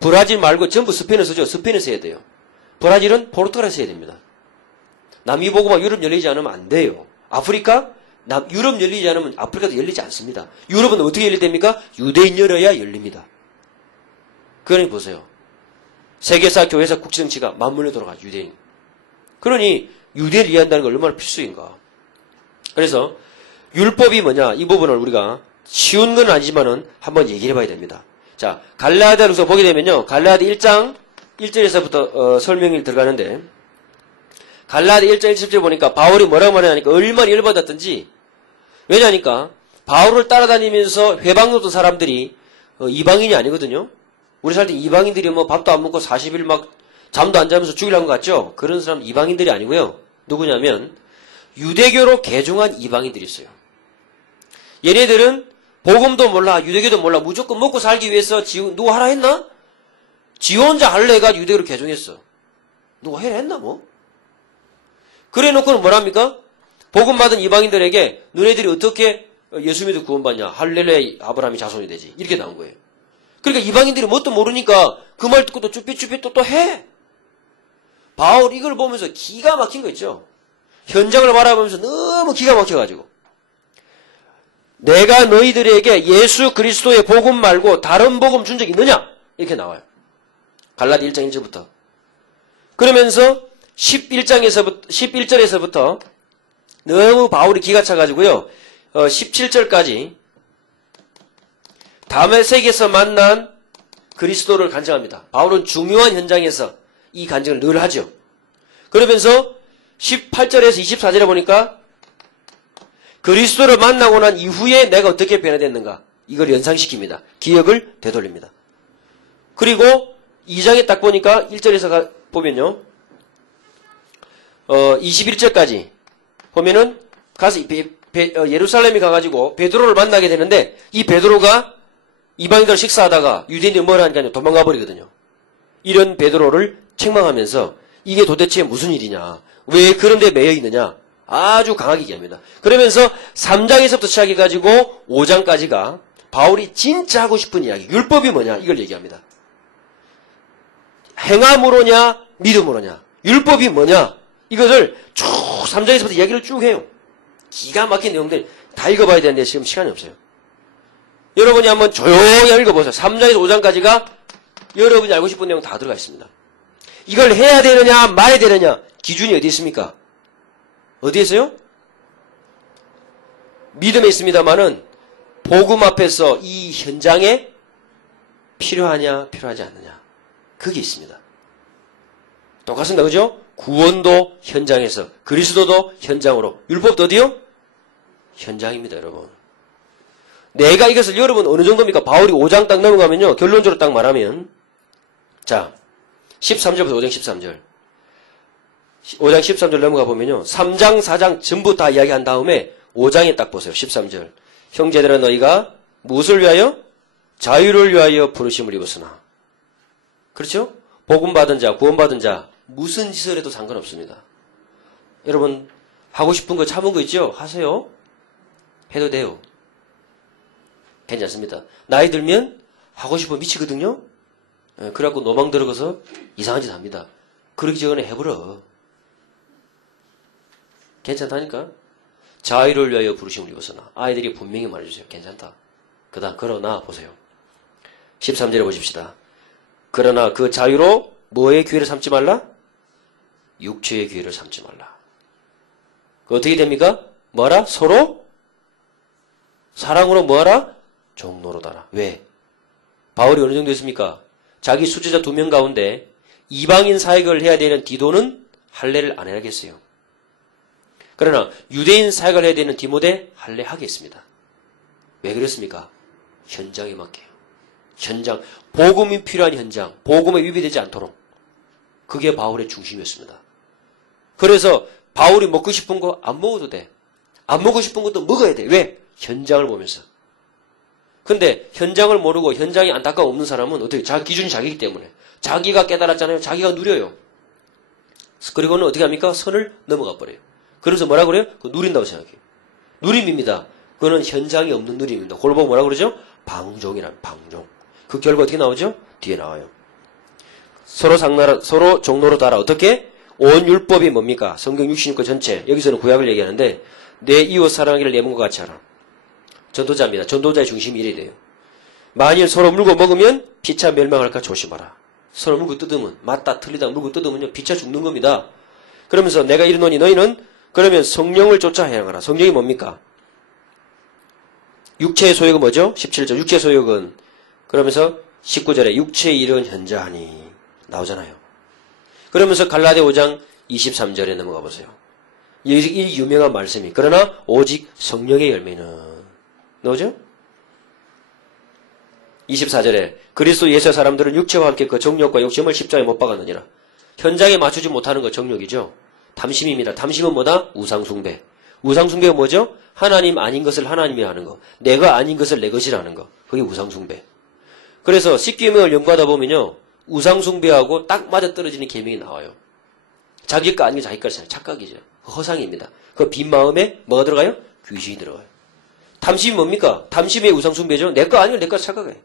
브라질 말고 전부 스페인을 쓰죠. 스페인에서 해야 돼요. 브라질은 포르투갈에서 해야 됩니다. 남미 복음화 유럽 열리지 않으면 안 돼요. 아프리카 유럽 열리지 않으면 아프리카도 열리지 않습니다. 유럽은 어떻게 열립니까? 유대인 열어야 열립니다. 그러니 보세요. 세계사, 교회사, 국제정치가 맞물려 돌아가죠. 유대인. 그러니 유대를 이해한다는 게 얼마나 필수인가. 그래서 율법이 뭐냐 이 부분을 우리가 쉬운 건 아니지만은 한번 얘기를 해봐야 됩니다. 자, 갈라디아서 보게 되면요. 갈라디 1장 1절에서부터 설명이 들어가는데 갈라디 1장 1절 보니까 바울이 뭐라고 말하냐니까 얼마나 열받았던지. 왜냐니까 바울을 따라다니면서 회방놓던 사람들이 이방인이 아니거든요. 우리 살 때 이방인들이 뭐 밥도 안 먹고 40일 막 잠도 안 자면서 죽이려는 것 같죠? 그런 사람 이방인들이 아니고요. 누구냐면 유대교로 개종한 이방인들이 있어요. 얘네들은 복음도 몰라 유대교도 몰라 무조건 먹고 살기 위해서 누가 하라 했나? 지 혼자 할래가 유대교로 개종했어. 누가 해라 했나 뭐? 그래 놓고는 뭐랍니까? 복음 받은 이방인들에게 너네들이 어떻게 예수 믿어 구원받냐? 할렐루야 아브라함이 자손이 되지. 이렇게 나온 거예요. 그러니까 이방인들이 뭣도 모르니까 그 말 듣고 또 쭈삣쭈삣 또 해. 바울 이걸 보면서 기가 막힌 거 있죠. 현장을 바라보면서 너무 기가 막혀가지고 내가 너희들에게 예수 그리스도의 복음 말고 다른 복음 준 적 있느냐? 이렇게 나와요. 갈라디 1장 1절부터. 그러면서 11절에서부터 너무 바울이 기가 차가지고요. 17절까지 다메섹에서 만난 그리스도를 간증합니다. 바울은 중요한 현장에서 이 간증을 늘 하죠. 그러면서 18절에서 24절에 보니까 그리스도를 만나고 난 이후에 내가 어떻게 변화됐는가 이걸 연상시킵니다. 기억을 되돌립니다. 그리고 2장에 딱 보니까 1절에서 보면요. 21절까지 보면은 가서 예루살렘에 가가지고 베드로를 만나게 되는데 이 베드로가 이방인들 식사하다가 유대인들이 뭘 하니까 도망가 버리거든요. 이런 베드로를 책망하면서 이게 도대체 무슨 일이냐 왜 그런 데 매여 있느냐 아주 강하게 얘기합니다. 그러면서 3장에서부터 시작해가지고 5장까지가 바울이 진짜 하고 싶은 이야기 율법이 뭐냐 이걸 얘기합니다. 행함으로냐 믿음으로냐 율법이 뭐냐 이것을 쭉 3장에서부터 이야기를 쭉 해요. 기가 막힌 내용들 다 읽어봐야 되는데 지금 시간이 없어요. 여러분이 한번 조용히 읽어보세요. 3장에서 5장까지가 여러분이 알고 싶은 내용 다 들어가 있습니다. 이걸 해야 되느냐 말해야 되느냐 기준이 어디 있습니까? 어디에 있어요? 믿음에 있습니다만은 복음 앞에서 이 현장에 필요하냐, 필요하지 않느냐. 그게 있습니다. 똑같습니다. 그죠? 구원도 현장에서, 그리스도도 현장으로, 율법도 어디요? 현장입니다, 여러분. 내가 이것을 여러분 어느 정도입니까? 바울이 5장 딱 넘어가면요. 결론적으로 딱 말하면, 자, 13절부터 5장 13절. 5장 13절 넘어가 보면요. 3장, 4장 전부 다 이야기한 다음에 5장에 딱 보세요. 13절. 형제들아 너희가 무엇을 위하여? 자유를 위하여 부르심을 입었으나. 그렇죠? 복음받은 자, 구원받은 자, 무슨 짓을 해도 상관없습니다. 여러분, 하고 싶은 거 참은 거 있죠? 하세요. 해도 돼요. 괜찮습니다. 나이 들면 하고 싶으면 미치거든요? 그래갖고 노망 들어가서 이상한 짓 합니다. 그러기 전에 해보러. 괜찮다니까? 자유를 위하여 부르심을 입었으나. 아이들이 분명히 말해주세요. 괜찮다. 그러나 보세요. 13절에 보십시다. 그러나 그 자유로 뭐의 기회를 삼지 말라? 육체의 기회를 삼지 말라. 어떻게 됩니까? 뭐하라? 서로 사랑으로 뭐하라? 종노릇하라. 왜? 바울이 어느 정도 했습니까? 자기 수제자 2명 가운데 이방인 사역을 해야 되는 디도는 할례를 안 해야겠어요. 그러나 유대인 사역을 해야 되는 디모데 할례 하겠습니다. 왜 그랬습니까? 현장에 맞게요. 현장, 복음이 필요한 현장, 복음에 위배되지 않도록. 그게 바울의 중심이었습니다. 그래서 바울이 먹고 싶은 거 안 먹어도 돼. 안 먹고 싶은 것도 먹어야 돼. 왜? 현장을 보면서. 근데 현장을 모르고 현장이 안타까움 없는 사람은 어떻게? 자기 기준이 자기이기 때문에. 자기가 깨달았잖아요. 자기가 누려요. 그리고는 어떻게 합니까? 선을 넘어가 버려요. 그래서 뭐라 그래요? 그거 누린다고 생각해요. 누림입니다. 그거는 현장이 없는 누림입니다. 그걸 보고 뭐라 그러죠? 방종이란 방종. 그 결과 어떻게 나오죠? 뒤에 나와요. 서로 종로로 달아. 어떻게? 온 율법이 뭡니까? 성경 66권 전체. 여기서는 구약을 얘기하는데 내 이웃 사랑하기를 내 몸과 같이 하라. 전도자입니다. 전도자의 중심이 이래야 돼요. 만일 서로 물고 먹으면 피차 멸망할까 조심하라. 서로 물고 뜯으면 맞다 틀리다 물고 뜯으면요 피차 죽는 겁니다. 그러면서 내가 이르노니 너희는 그러면 성령을 쫓아 행하라. 성령이 뭡니까? 육체의 소욕은 뭐죠? 17절 육체의 소욕은 그러면서 19절에 육체의 일은 현저하니 나오잖아요. 그러면서 갈라디아 5장 23절에 넘어가 보세요. 이 유명한 말씀이 그러나 오직 성령의 열매는 나오죠? 24절에 그리스도 예수의 사람들은 육체와 함께 그 정욕과 욕심을 십자가에 못 박았느니라. 현장에 맞추지 못하는 거 정욕이죠. 탐심입니다. 탐심은 뭐다? 우상숭배. 우상숭배가 뭐죠? 하나님 아닌 것을 하나님이 하는 거. 내가 아닌 것을 내 것이라는 거. 그게 우상숭배. 그래서 십계명을 연구하다 보면요. 우상숭배하고 딱 맞아떨어지는 계명이 나와요. 자기 거 아닌 게 자기 거잖아요. 착각이죠. 허상입니다. 그 빈 마음에 뭐가 들어가요? 귀신이 들어가요. 탐심이 뭡니까? 탐심의 우상숭배죠. 내 거 아니면 내 거 착각해.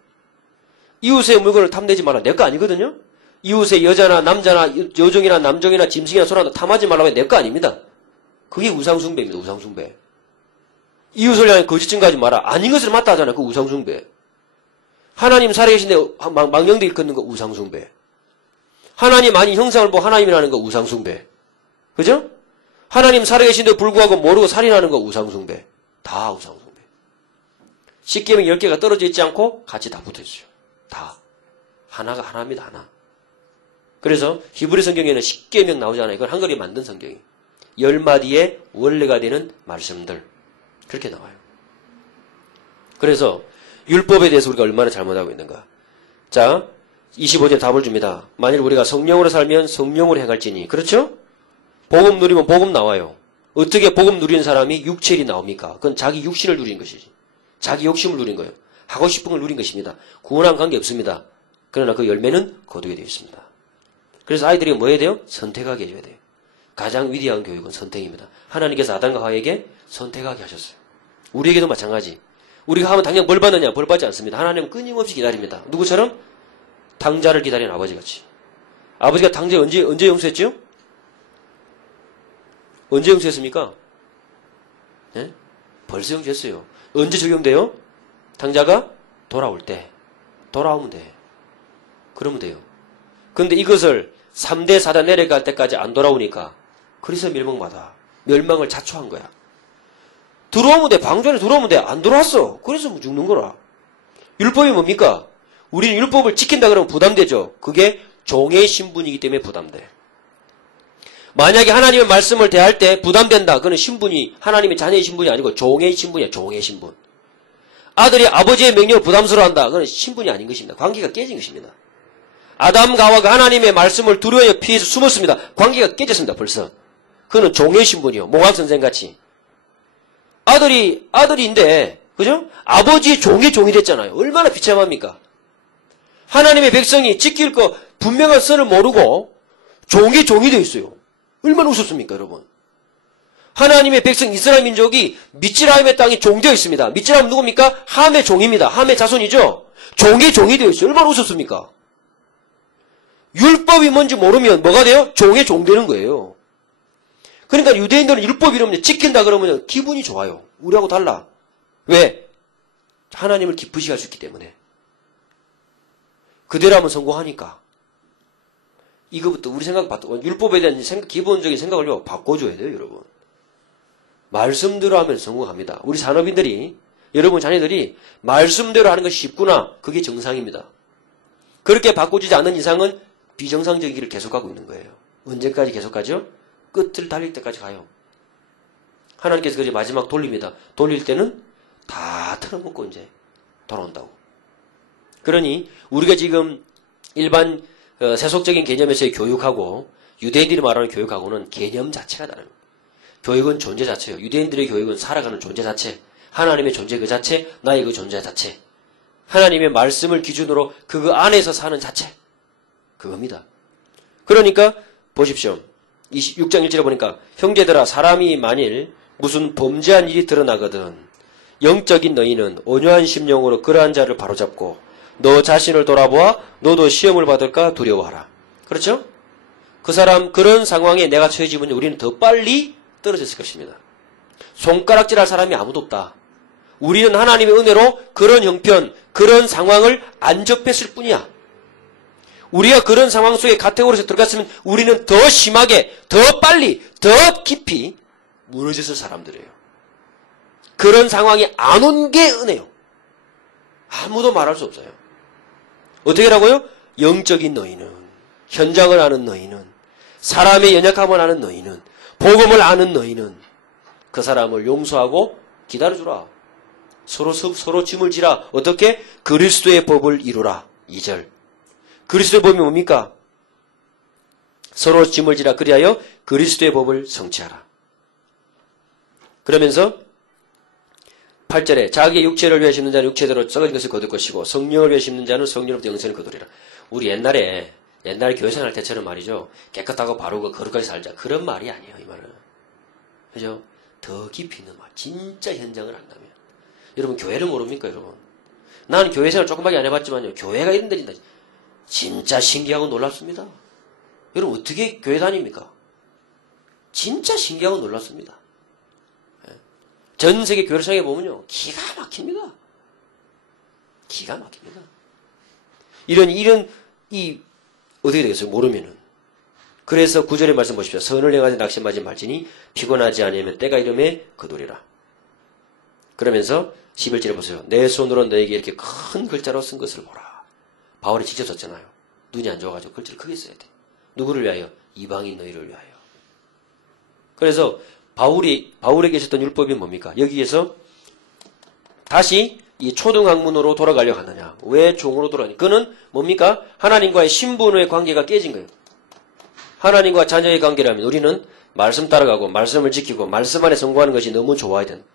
이웃의 물건을 탐내지 마라. 내 거 아니거든요. 이웃의 여자나 남자나 여종이나 남종이나 짐승이나 소나 탐하지 말라고 해. 내 거 아닙니다. 그게 우상숭배입니다. 우상숭배. 이웃을 향해 거짓 증거하지 마라. 아닌 것을 맞다 하잖아요. 그 우상숭배. 하나님 살아계신데 망령들 일컫는 거 우상숭배. 하나님 아닌 형상을 보고 하나님이라는 거 우상숭배. 그죠? 하나님 살아계신데 불구하고 모르고 살인하는 거 우상숭배. 다 우상숭배. 십계명 10개가 떨어져 있지 않고 같이 다 붙어 있어요. 다. 하나가 하나입니다. 하나. 그래서 히브리 성경에는 십계명 나오잖아요. 이건 한글이 만든 성경이. 10마디의 원래가 되는 말씀들. 그렇게 나와요. 그래서 율법에 대해서 우리가 얼마나 잘못하고 있는가. 자, 25절 답을 줍니다. 만일 우리가 성령으로 살면 성령으로 행할지니. 그렇죠? 복음 누리면 복음 나와요. 어떻게 복음 누리는 사람이 육체일이 나옵니까? 그건 자기 육신을 누린 것이지. 자기 욕심을 누린 거예요. 하고 싶은 걸 누린 것입니다. 구원한 관계 없습니다. 그러나 그 열매는 거두게 되어 있습니다. 그래서 아이들이 뭐 해야 돼요? 선택하게 해줘야 돼요. 가장 위대한 교육은 선택입니다. 하나님께서 아담과 하와에게 선택하게 하셨어요. 우리에게도 마찬가지. 우리가 하면 당장 벌 받느냐? 벌 받지 않습니다. 하나님은 끊임없이 기다립니다. 누구처럼? 당자를 기다리는 아버지같이. 아버지가 당자 언제 용서했죠? 언제 용서했습니까? 네? 벌써 용서했어요. 언제 적용돼요? 당자가 돌아올 때. 돌아오면 돼. 그러면 돼요. 그런데 이것을 3대 4대 내려갈 때까지 안 돌아오니까 그래서 멸망마다 멸망을 자초한 거야. 들어오면 돼. 방주 안에 들어오면 돼. 안 들어왔어. 그래서 뭐 죽는 거라. 율법이 뭡니까? 우리는 율법을 지킨다 그러면 부담되죠. 그게 종의 신분이기 때문에 부담돼. 만약에 하나님의 말씀을 대할 때 부담된다. 그건 신분이 하나님의 자녀의 신분이 아니고 종의 신분이야. 종의 신분. 아들이 아버지의 명령을 부담스러워한다. 그건 신분이 아닌 것입니다. 관계가 깨진 것입니다. 아담과 하와가 하나님의 말씀을 두려워 피해서 숨었습니다. 관계가 깨졌습니다. 벌써. 그는 종의 신분이요. 몽학선생같이. 아들인데 그죠? 아버지의 종이 됐잖아요. 얼마나 비참합니까? 하나님의 백성이 지킬 거 분명한 선을 모르고 종이 되어 있어요. 얼마나 우습습니까, 여러분? 하나님의 백성 이스라엘 민족이 미츠라임의 땅에 종되어 있습니다. 미츠라임 누굽니까? 함의 종입니다. 함의 자손이죠? 종이 되어 있어요. 얼마나 우습습니까? 율법이 뭔지 모르면 뭐가 돼요? 종이 되는 거예요. 그러니까 유대인들은 율법 이러면 지킨다 그러면 기분이 좋아요. 우리하고 달라. 왜? 하나님을 기쁘시게 할 수 있기 때문에. 그대로 하면 성공하니까. 이거부터 우리 율법에 대한 기본적인 생각을 바꿔줘야 돼요, 여러분. 말씀대로 하면 성공합니다. 우리 산업인들이, 여러분 자녀들이 말씀대로 하는 것이 쉽구나. 그게 정상입니다. 그렇게 바꿔주지 않는 이상은 비정상적인 길을 계속하고 있는 거예요. 언제까지 계속하죠? 끝을 달릴 때까지 가요. 하나님께서 그제 마지막 돌립니다. 돌릴 때는 다 털어먹고 이제 돌아온다고. 그러니 우리가 지금 일반 세속적인 개념에서의 교육하고 유대인들이 말하는 교육하고는 개념 자체가 다릅니다. 교육은 존재 자체예요. 유대인들의 교육은 살아가는 존재 자체, 하나님의 존재 그 자체, 나의 그 존재 자체, 하나님의 말씀을 기준으로 그 안에서 사는 자체, 그겁니다. 그러니까 보십시오. 6장 1절에 보니까 형제들아 사람이 만일 무슨 범죄한 일이 드러나거든 영적인 너희는 온유한 심령으로 그러한 자를 바로잡고 너 자신을 돌아보아 너도 시험을 받을까 두려워하라. 그렇죠? 그 사람 그런 상황에 내가 처해지면 우리는 더 빨리 떨어졌을 것입니다. 손가락질할 사람이 아무도 없다. 우리는 하나님의 은혜로 그런 형편, 그런 상황을 안 접했을 뿐이야. 우리가 그런 상황 속에 카테고리에서 들어갔으면 우리는 더 심하게, 더 빨리, 더 깊이 무너졌을 사람들이에요. 그런 상황이 안 온 게 은혜요. 아무도 말할 수 없어요. 어떻게 하라고요? 영적인 너희는, 현장을 아는 너희는, 사람의 연약함을 아는 너희는, 복음을 아는 너희는 그 사람을 용서하고 기다려주라. 서로 짐을 지라. 어떻게? 그리스도의 법을 이루라. 2절. 그리스도의 법이 뭡니까? 서로 짐을 지라. 그리하여 그리스도의 법을 성취하라. 그러면서 8절에 자기의 육체를 위해 심는 자는 육체대로 썩어진 것을 거둘 것이고 성령을 위해 심는 자는 성령으로부터 영생을 거두리라. 우리 옛날에 교회생활 때처럼 말이죠. 깨끗하고 바르고 거룩하게 살자. 그런 말이 아니에요. 이 말은. 그죠? 더 깊이 있는 말. 진짜 현장을 안다면. 여러분 교회를 모릅니까 여러분? 나는 교회생활 조금밖에 안 해봤지만요. 교회가 이런 데인다. 진짜 신기하고 놀랍습니다. 여러분 어떻게 교회 다닙니까? 진짜 신기하고 놀랍습니다. 전 세계 교회를 생각해 보면요. 기가 막힙니다. 기가 막힙니다. 어떻게 되겠어요? 모르면은. 그래서 9절의 말씀 보십시오. 선을 행하지 낙심하지 말지니 피곤하지 않으면 때가 이름에 거두리라. 그러면서 11절에 보세요. 내 손으로 너에게 이렇게 큰 글자로 쓴 것을 보라. 바울이 직접 썼잖아요. 눈이 안 좋아가지고 글자를 크게 써야 돼. 누구를 위하여? 이방인 너희를 위하여. 그래서 바울에게 있었던 율법이 뭡니까? 여기에서 다시 이 초등학문으로 돌아가려고 하느냐. 왜 종으로 돌아가냐. 그는 뭡니까? 하나님과의 신분의 관계가 깨진 거예요. 하나님과 자녀의 관계라면 우리는 말씀 따라가고 말씀을 지키고 말씀 안에 성공하는 것이 너무 좋아야 된다.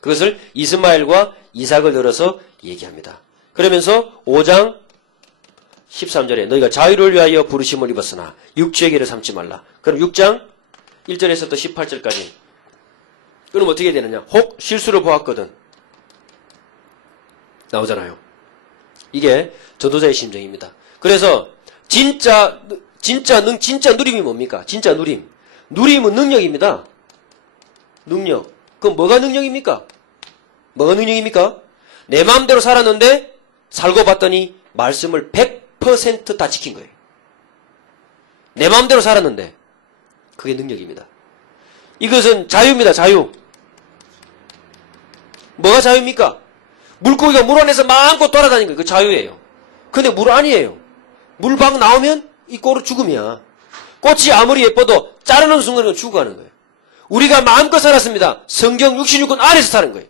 그것을 이스마엘과 이삭을 들어서 얘기합니다. 그러면서 5장 13절에 너희가 자유를 위하여 부르심을 입었으나 육체의 길을 삼지 말라. 그럼 6장 1절에서부터 18절까지. 그럼 어떻게 되느냐? 혹 실수를 보았거든. 나오잖아요. 이게 전도자의 심정입니다. 그래서 진짜 누림이 뭡니까? 진짜 누림. 누림은 능력입니다. 능력. 그럼 뭐가 능력입니까? 뭐가 능력입니까? 내 마음대로 살았는데 살고 봤더니 말씀을 100% 다 지킨 거예요. 내 마음대로 살았는데 그게 능력입니다. 이것은 자유입니다. 자유. 뭐가 자유입니까? 물고기가 물 안에서 마음껏 돌아다니는 거예요. 그 자유예요. 근데 물 아니에요. 물 밖 나오면 이 꼴은 죽음이야. 꽃이 아무리 예뻐도 자르는 순간은 죽어가는 거예요. 우리가 마음껏 살았습니다. 성경 66권 안에서 사는 거예요.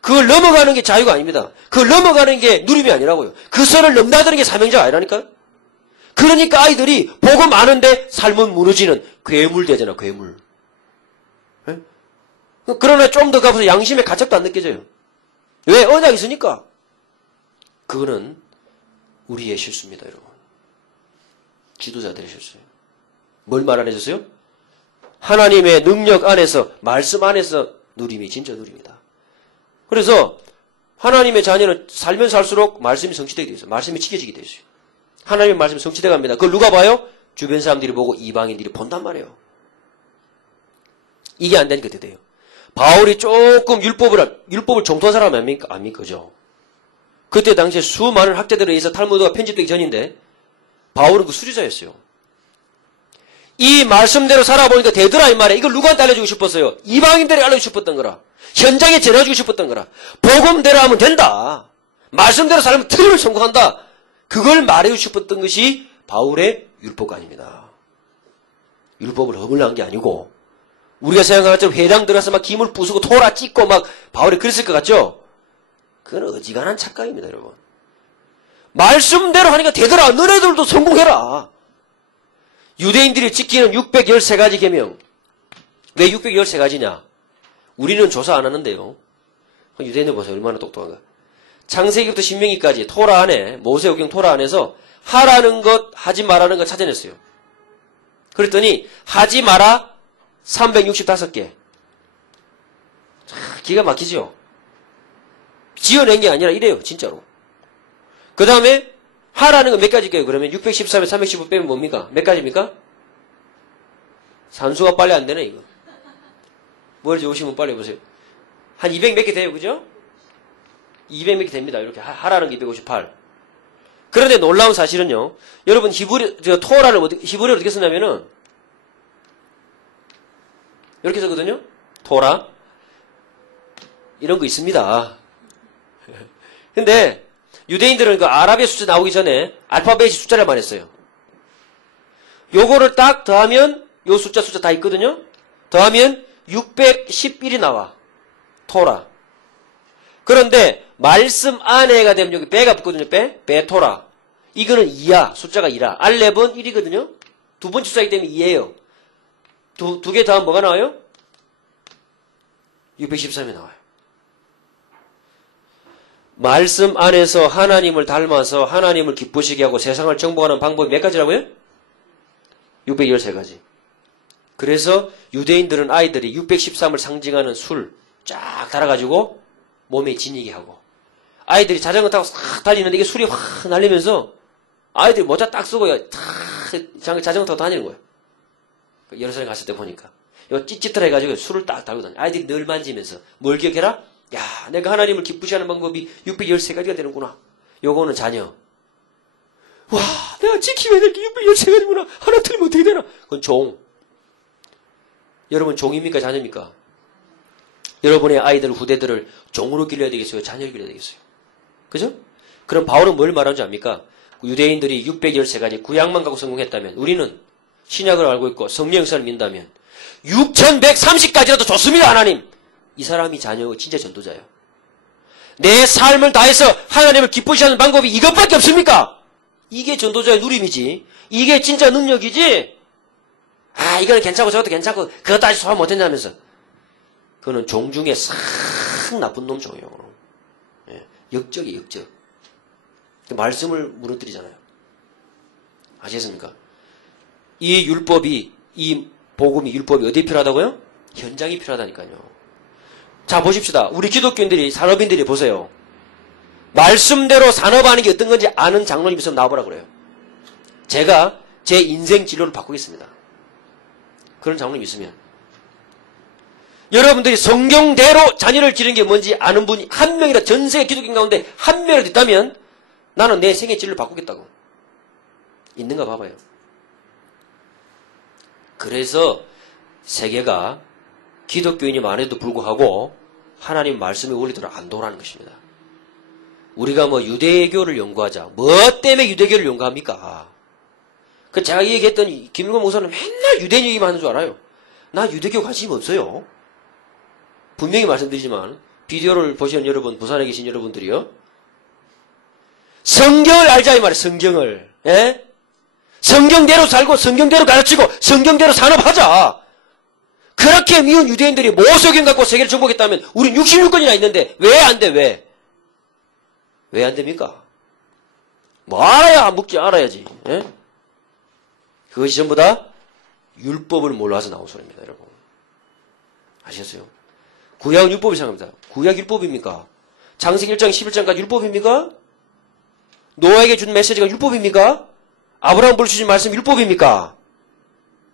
그걸 넘어가는 게 자유가 아닙니다. 그걸 넘어가는 게 누림이 아니라고요. 그 선을 넘나드는 게 사명자가 아니라니까요. 그러니까 아이들이 복음 아는데 삶은 무너지는 괴물 되잖아, 괴물. 네? 그러나 좀 더 가보세요. 양심의 가책도 안 느껴져요. 왜? 언약이 있으니까. 그거는 우리의 실수입니다, 여러분. 지도자들의 실수예요. 뭘 말 안 해줬어요? 하나님의 능력 안에서, 말씀 안에서 누림이 진짜 누립니다. 그래서 하나님의 자녀는 살면 살수록 말씀이 성취되게 되어 있어요. 말씀이 지켜지게 되어 있어요. 하나님의 말씀이 성취되어 갑니다. 그걸 누가 봐요? 주변 사람들이 보고 이방인들이 본단 말이에요. 이게 안 되니까 어떻게 돼요? 바울이 조금 율법을 정토한 사람 아닙니까? 그죠? 그때 당시에 수많은 학자들에 의해서 탈무드가 편집되기 전인데 바울은 그 수리자였어요. 이 말씀대로 살아보니까 되더라 이 말이야. 이걸 누구한테 알려주고 싶었어요? 이방인들이 알려주고 싶었던 거라. 현장에 전해주고 싶었던 거라. 복음대로 하면 된다. 말씀대로 살면 틀림을 성공한다. 그걸 말해주고 싶었던 것이 바울의 율법관입니다. 율법을 허물난 게 아니고 우리가 생각할 때 회당 들어가서 막 김을 부수고 토라 찍고 막 바울이 그랬을 것 같죠? 그건 어지간한 착각입니다, 여러분. 말씀대로 하니까 되더라. 너네들도 성공해라. 유대인들이 지키는 613가지 계명. 왜 613가지냐? 우리는 조사 안 하는데요. 유대인들 보세요. 얼마나 똑똑한가. 창세기부터 신명기까지 토라 안에, 모세오경 토라 안에서 하라는 것, 하지 말라는 것 찾아냈어요. 그랬더니 하지 마라 365개. 기가 막히죠? 지어낸 게 아니라 이래요. 진짜로. 그 다음에 하라는 거 몇 가지일까요? 그러면 613에 315 빼면 뭡니까? 몇 가지입니까? 산수가 빨리 안 되네, 이거. 머리 좋으시면 빨리 해보세요. 한 200 몇 개 돼요, 그죠? 200 몇 개 됩니다. 이렇게 하라는 게 258. 그런데 놀라운 사실은요, 여러분, 토라를 히브리어로 어떻게 쓰냐면은, 이렇게 쓰거든요? 토라. 이런 거 있습니다. 근데, 유대인들은 그 아랍의 숫자 나오기 전에 알파벳이 숫자를만 했어요. 요거를 딱 더하면 요 숫자 다 있거든요. 더하면 611이 나와. 토라. 그런데 말씀 안에가 되면 여기 배가 붙거든요. 배 토라. 이거는 2야. 숫자가 2라. 알렙은 1이거든요. 두 번째 숫자이기 때문에 2예요. 두 개 더하면 뭐가 나와요? 613이 나와요. 말씀 안에서 하나님을 닮아서 하나님을 기쁘시게 하고 세상을 정복하는 방법이 몇 가지라고요? 613가지. 그래서 유대인들은 아이들이 613을 상징하는 술 쫙 달아가지고 몸에 지니게 하고 아이들이 자전거 타고 싹 달리는데 이게 술이 확 날리면서 아이들이 모자 딱 쓰고 자전거 타고 다니는 거예요. 예루살렘 갔을 때 보니까 요 찌찌트라 해가지고 술을 딱 달고 다녀요. 아이들이 늘 만지면서 뭘 기억해라? 야, 내가 하나님을 기쁘시 하는 방법이 613가지가 되는구나. 요거는 자녀. 와, 내가 지키면 될 게 613가지구나. 하나 틀리면 어떻게 되나? 그건 종. 여러분 종입니까? 자녀입니까? 여러분의 아이들, 후대들을 종으로 길러야 되겠어요? 자녀로 길러야 되겠어요? 그죠? 그럼 바울은 뭘 말하는지 압니까? 유대인들이 613가지 구약만 갖고 성공했다면 우리는 신약을 알고 있고 성령 역사를 믿는다면 6130가지라도 좋습니다. 하나님. 이 사람이 자녀고 진짜 전도자예요. 내 삶을 다해서 하나님을 기쁘시게 하는 방법이 이것밖에 없습니까? 이게 전도자의 누림이지. 이게 진짜 능력이지. 아, 이거는 괜찮고 저것도 괜찮고 그것도 아직 소화 못했냐면서. 그거는 종 중에 싹 나쁜 놈 종이에요. 예, 역적이에요, 역적. 말씀을 무너뜨리잖아요. 아시겠습니까? 이 율법이, 이 복음이, 율법이 어디에 필요하다고요? 현장이 필요하다니까요. 자, 보십시다. 우리 기독교인들이, 산업인들이 보세요. 말씀대로 산업하는 게 어떤 건지 아는 장로님 있으면 나와보라 그래요. 제가 제 인생 진로를 바꾸겠습니다. 그런 장로님 있으면. 여러분들이 성경대로 자녀를 기르는 게 뭔지 아는 분이 한 명이라 전 세계 기독교인 가운데 한 명이라도 있다면 나는 내 생애 진로를 바꾸겠다고. 있는가 봐봐요. 그래서 세계가 기독교인이 많아도 불구하고 하나님 말씀의 원리대로 안 도라는 것입니다. 우리가 뭐 유대교를 연구하자. 뭐 때문에 유대교를 연구합니까? 그 제가 얘기했더니 김일권 목사는 맨날 유대인 얘기만 하는 줄 알아요. 나 유대교 관심 없어요. 분명히 말씀드리지만 비디오를 보시는 여러분, 부산에 계신 여러분들이요. 성경을 알자 이 말이에요. 성경을. 예? 성경대로 살고 성경대로 가르치고 성경대로 산업하자. 그렇게 미운 유대인들이 모세경 갖고 세계를 정복했다면 우린 66권이나 있는데 왜 안 돼? 왜? 왜 안 됩니까? 뭐 알아야 묵지 알아야지. 예? 그것이 전부 다 율법을 몰라서 나온 소리입니다. 여러분. 아시겠어요? 구약은 율법이 생각합니다. 구약 율법입니까? 창세기 1장 11장까지 율법입니까? 노아에게 준 메시지가 율법입니까? 아브라함 불러주신 말씀 율법입니까?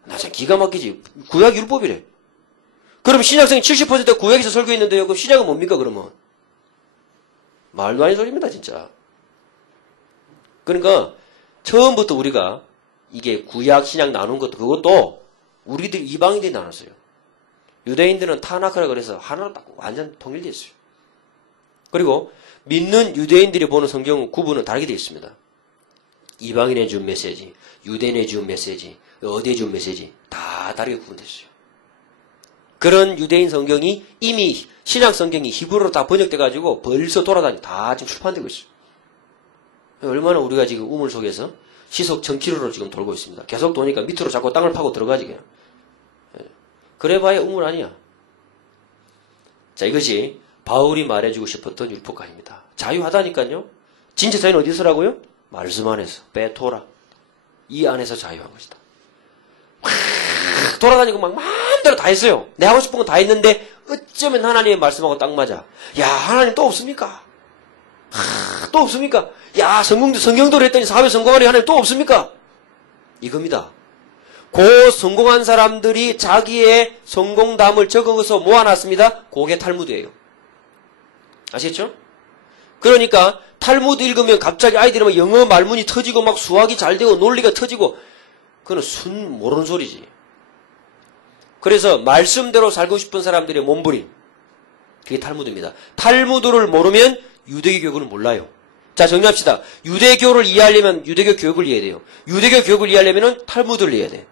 나 참 기가 막히지. 구약 율법이래. 그럼 신약성이 70% 구약에서 설교했는데요. 그 신약은 뭡니까 그러면? 말도 아닌 소리입니다 진짜. 그러니까 처음부터 우리가 이게 구약 신약 나눈 것도 그것도 우리들 이방인들이 나눴어요. 유대인들은 타나크라 그래서 하나로 딱 완전 통일되어 있어요. 그리고 믿는 유대인들이 보는 성경 구분은 다르게 되어 있습니다. 이방인에 준 메시지, 유대인에 준 메시지, 어디에 준 메시지 다 다르게 구분됐어요. 그런 유대인 성경이 이미 신약 성경이 히브리어로 다 번역돼가지고 벌써 돌아다니 다 지금 출판되고 있어요. 얼마나 우리가 지금 우물 속에서 시속 1000km로 지금 돌고 있습니다. 계속 도니까 밑으로 자꾸 땅을 파고 들어가지 그냥. 그래봐야 우물 아니야. 자, 이것이 바울이 말해주고 싶었던 율법가입니다. 자유하다니까요. 진짜 자유는 어디서라고요? 말씀 안에서. 베토라. 이 안에서 자유한 것이다. 돌아다니고 막 마음대로 다 했어요. 내 하고 싶은 건 다 했는데 어쩌면 하나님의 말씀하고 딱 맞아. 야, 하나님 또 없습니까? 또 없습니까? 야, 성경대로 했더니 사회 성공하니 하나님 또 없습니까? 이겁니다. 그 성공한 사람들이 자기의 성공담을 적어서 모아놨습니다. 그게 탈무드예요. 아시겠죠? 그러니까 탈무드 읽으면 갑자기 아이들이 막 영어 말문이 터지고 막 수학이 잘 되고 논리가 터지고 그건 모르는 소리지. 그래서 말씀대로 살고 싶은 사람들의 몸부림. 그게 탈무드입니다. 탈무드를 모르면 유대교 교육을 몰라요. 자, 정리합시다. 유대교를 이해하려면 유대교 교육을 이해해야 돼요. 유대교 교육을 이해하려면 탈무드를 이해해야 돼.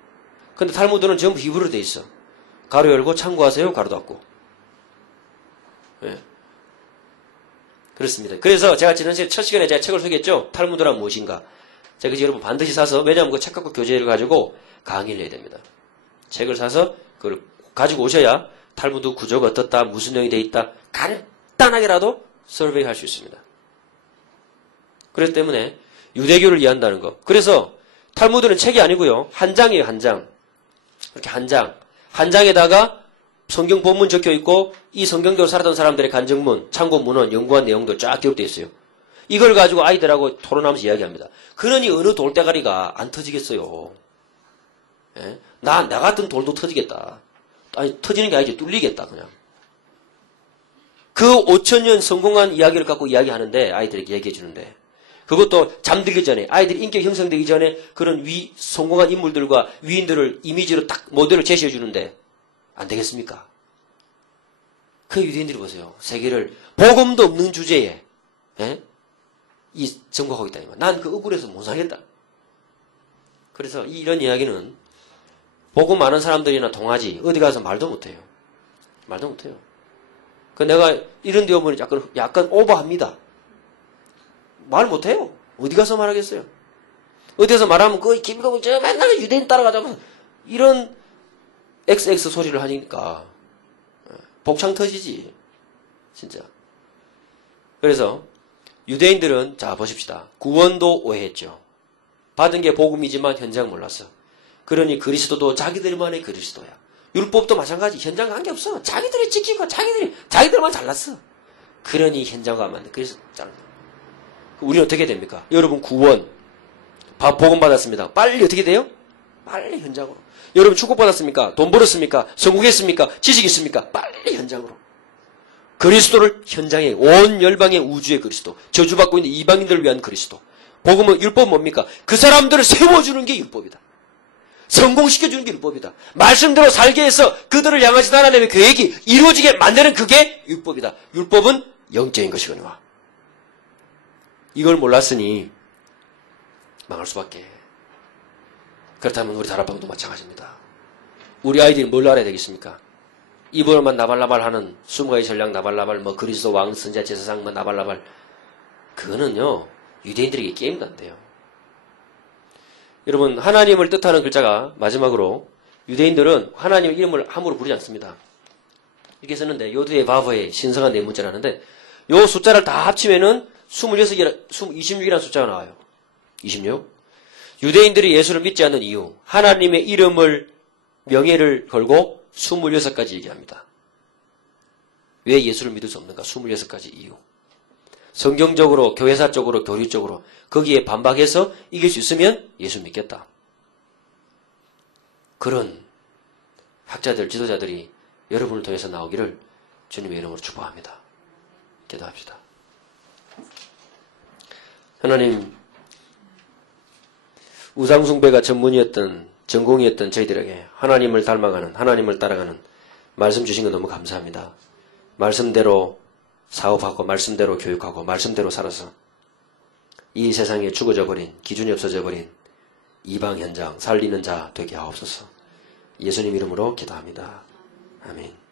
근데 탈무드는 전부 히브리어로 돼 있어. 가로 열고 참고하세요. 가로 닫고. 네. 그렇습니다. 그래서 제가 지난 첫 시간에 제가 책을 소개했죠. 탈무드란 무엇인가. 자, 그래서 여러분 반드시 사서, 왜냐하면 그 책 갖고 교재를 가지고 강의를 해야 됩니다. 책을 사서 그걸 가지고 오셔야 탈무드 구조가 어떻다, 무슨 내용이 돼 있다, 간단하게라도 서베이 할 수 있습니다. 그렇기 때문에 유대교를 이해한다는 거. 그래서 탈무드는 책이 아니고요. 한 장이에요, 한 장. 이렇게 한 장. 한 장에다가 성경 본문 적혀 있고 이 성경대로 살았던 사람들의 간증문, 참고 문헌, 연구한 내용들 쫙 기록되어 있어요. 이걸 가지고 아이들하고 토론하면서 이야기합니다. 그러니 어느 돌대가리가 안 터지겠어요. 예? 나 같은 돌도 터지겠다. 아니, 터지는 게 아니지. 뚫리겠다, 그냥. 그 5000년 성공한 이야기를 갖고 이야기하는데, 아이들에게 얘기해 주는데, 그것도 잠들기 전에, 아이들이 인격 형성되기 전에 그런 성공한 인물들과 위인들을 이미지로 딱 모델을 제시해 주는데, 안 되겠습니까? 그 유대인들이 보세요. 세계를, 복음도 없는 주제에, 예? 정복하고 있다니. 난 그 억울해서 못 살겠다. 그래서 이런 이야기는 복음 많은 사람들이나 동아지 어디 가서 말도 못해요. 말도 못해요. 그 내가 이런 데 오면 약간 오버합니다. 말 못해요. 어디 가서 말하겠어요. 어디 가서 말하면 그 김일권 저 맨날 유대인 따라가자면 이런 XX 소리를 하니까 복창 터지지. 진짜. 그래서 유대인들은 자 보십시다. 구원도 오해했죠. 받은 게 복음이지만 현장 몰랐어. 그러니 그리스도도 자기들만의 그리스도야. 율법도 마찬가지. 현장 관계없어. 자기들이 지키고 자기들만 잘났어. 그러니 현장 가면 안 돼. 그래서 잘났어. 우리는 어떻게 됩니까? 여러분 구원. 복음 받았습니다. 빨리 어떻게 돼요? 빨리 현장으로. 여러분 축복받았습니까? 돈 벌었습니까? 성공했습니까? 지식 있습니까? 빨리 현장으로. 그리스도를 현장에 온 열방의 우주의 그리스도. 저주받고 있는 이방인들을 위한 그리스도. 복음은 율법은 뭡니까? 그 사람들을 세워주는 게 율법이다. 성공시켜주는 게 율법이다. 말씀대로 살게 해서 그들을 향하신 하나님의 계획이 이루어지게 만드는 그게 율법이다. 율법은 영적인 것이거니와. 이걸 몰랐으니 망할 수밖에. 그렇다면 우리 다락방도 마찬가지입니다. 우리 아이들이 뭘 알아야 되겠습니까? 입으로만 나발나발하는 20가지 전략 나발나발, 그리스도 왕, 선자, 제사장, 나발나발. 그거는요, 유대인들에게 게임도 안 돼요. 여러분, 하나님을 뜻하는 글자가 마지막으로 유대인들은 하나님 이름을 함부로 부르지 않습니다. 이렇게 썼는데 요드의 바브의 신성한 네 문자라는데 요 숫자를 다 합치면은 26이라는 숫자가 나와요. 26. 유대인들이 예수를 믿지 않는 이유, 하나님의 이름을 명예를 걸고 26가지 얘기합니다. 왜 예수를 믿을 수 없는가? 26가지 이유. 성경적으로, 교회사적으로, 교리적으로 거기에 반박해서 이길 수 있으면 예수 믿겠다. 그런 학자들, 지도자들이 여러분을 통해서 나오기를 주님의 이름으로 축복합니다. 기도합시다. 하나님, 우상숭배가 전공이었던 저희들에게 하나님을 닮아가는, 하나님을 따라가는 말씀 주신 거 너무 감사합니다. 말씀대로 사업하고, 말씀대로 교육하고, 말씀대로 살아서 이 세상에 죽어져 버린, 기준이 없어져 버린 이방 현장 살리는 자 되게 하옵소서. 예수님 이름으로 기도합니다. 아멘.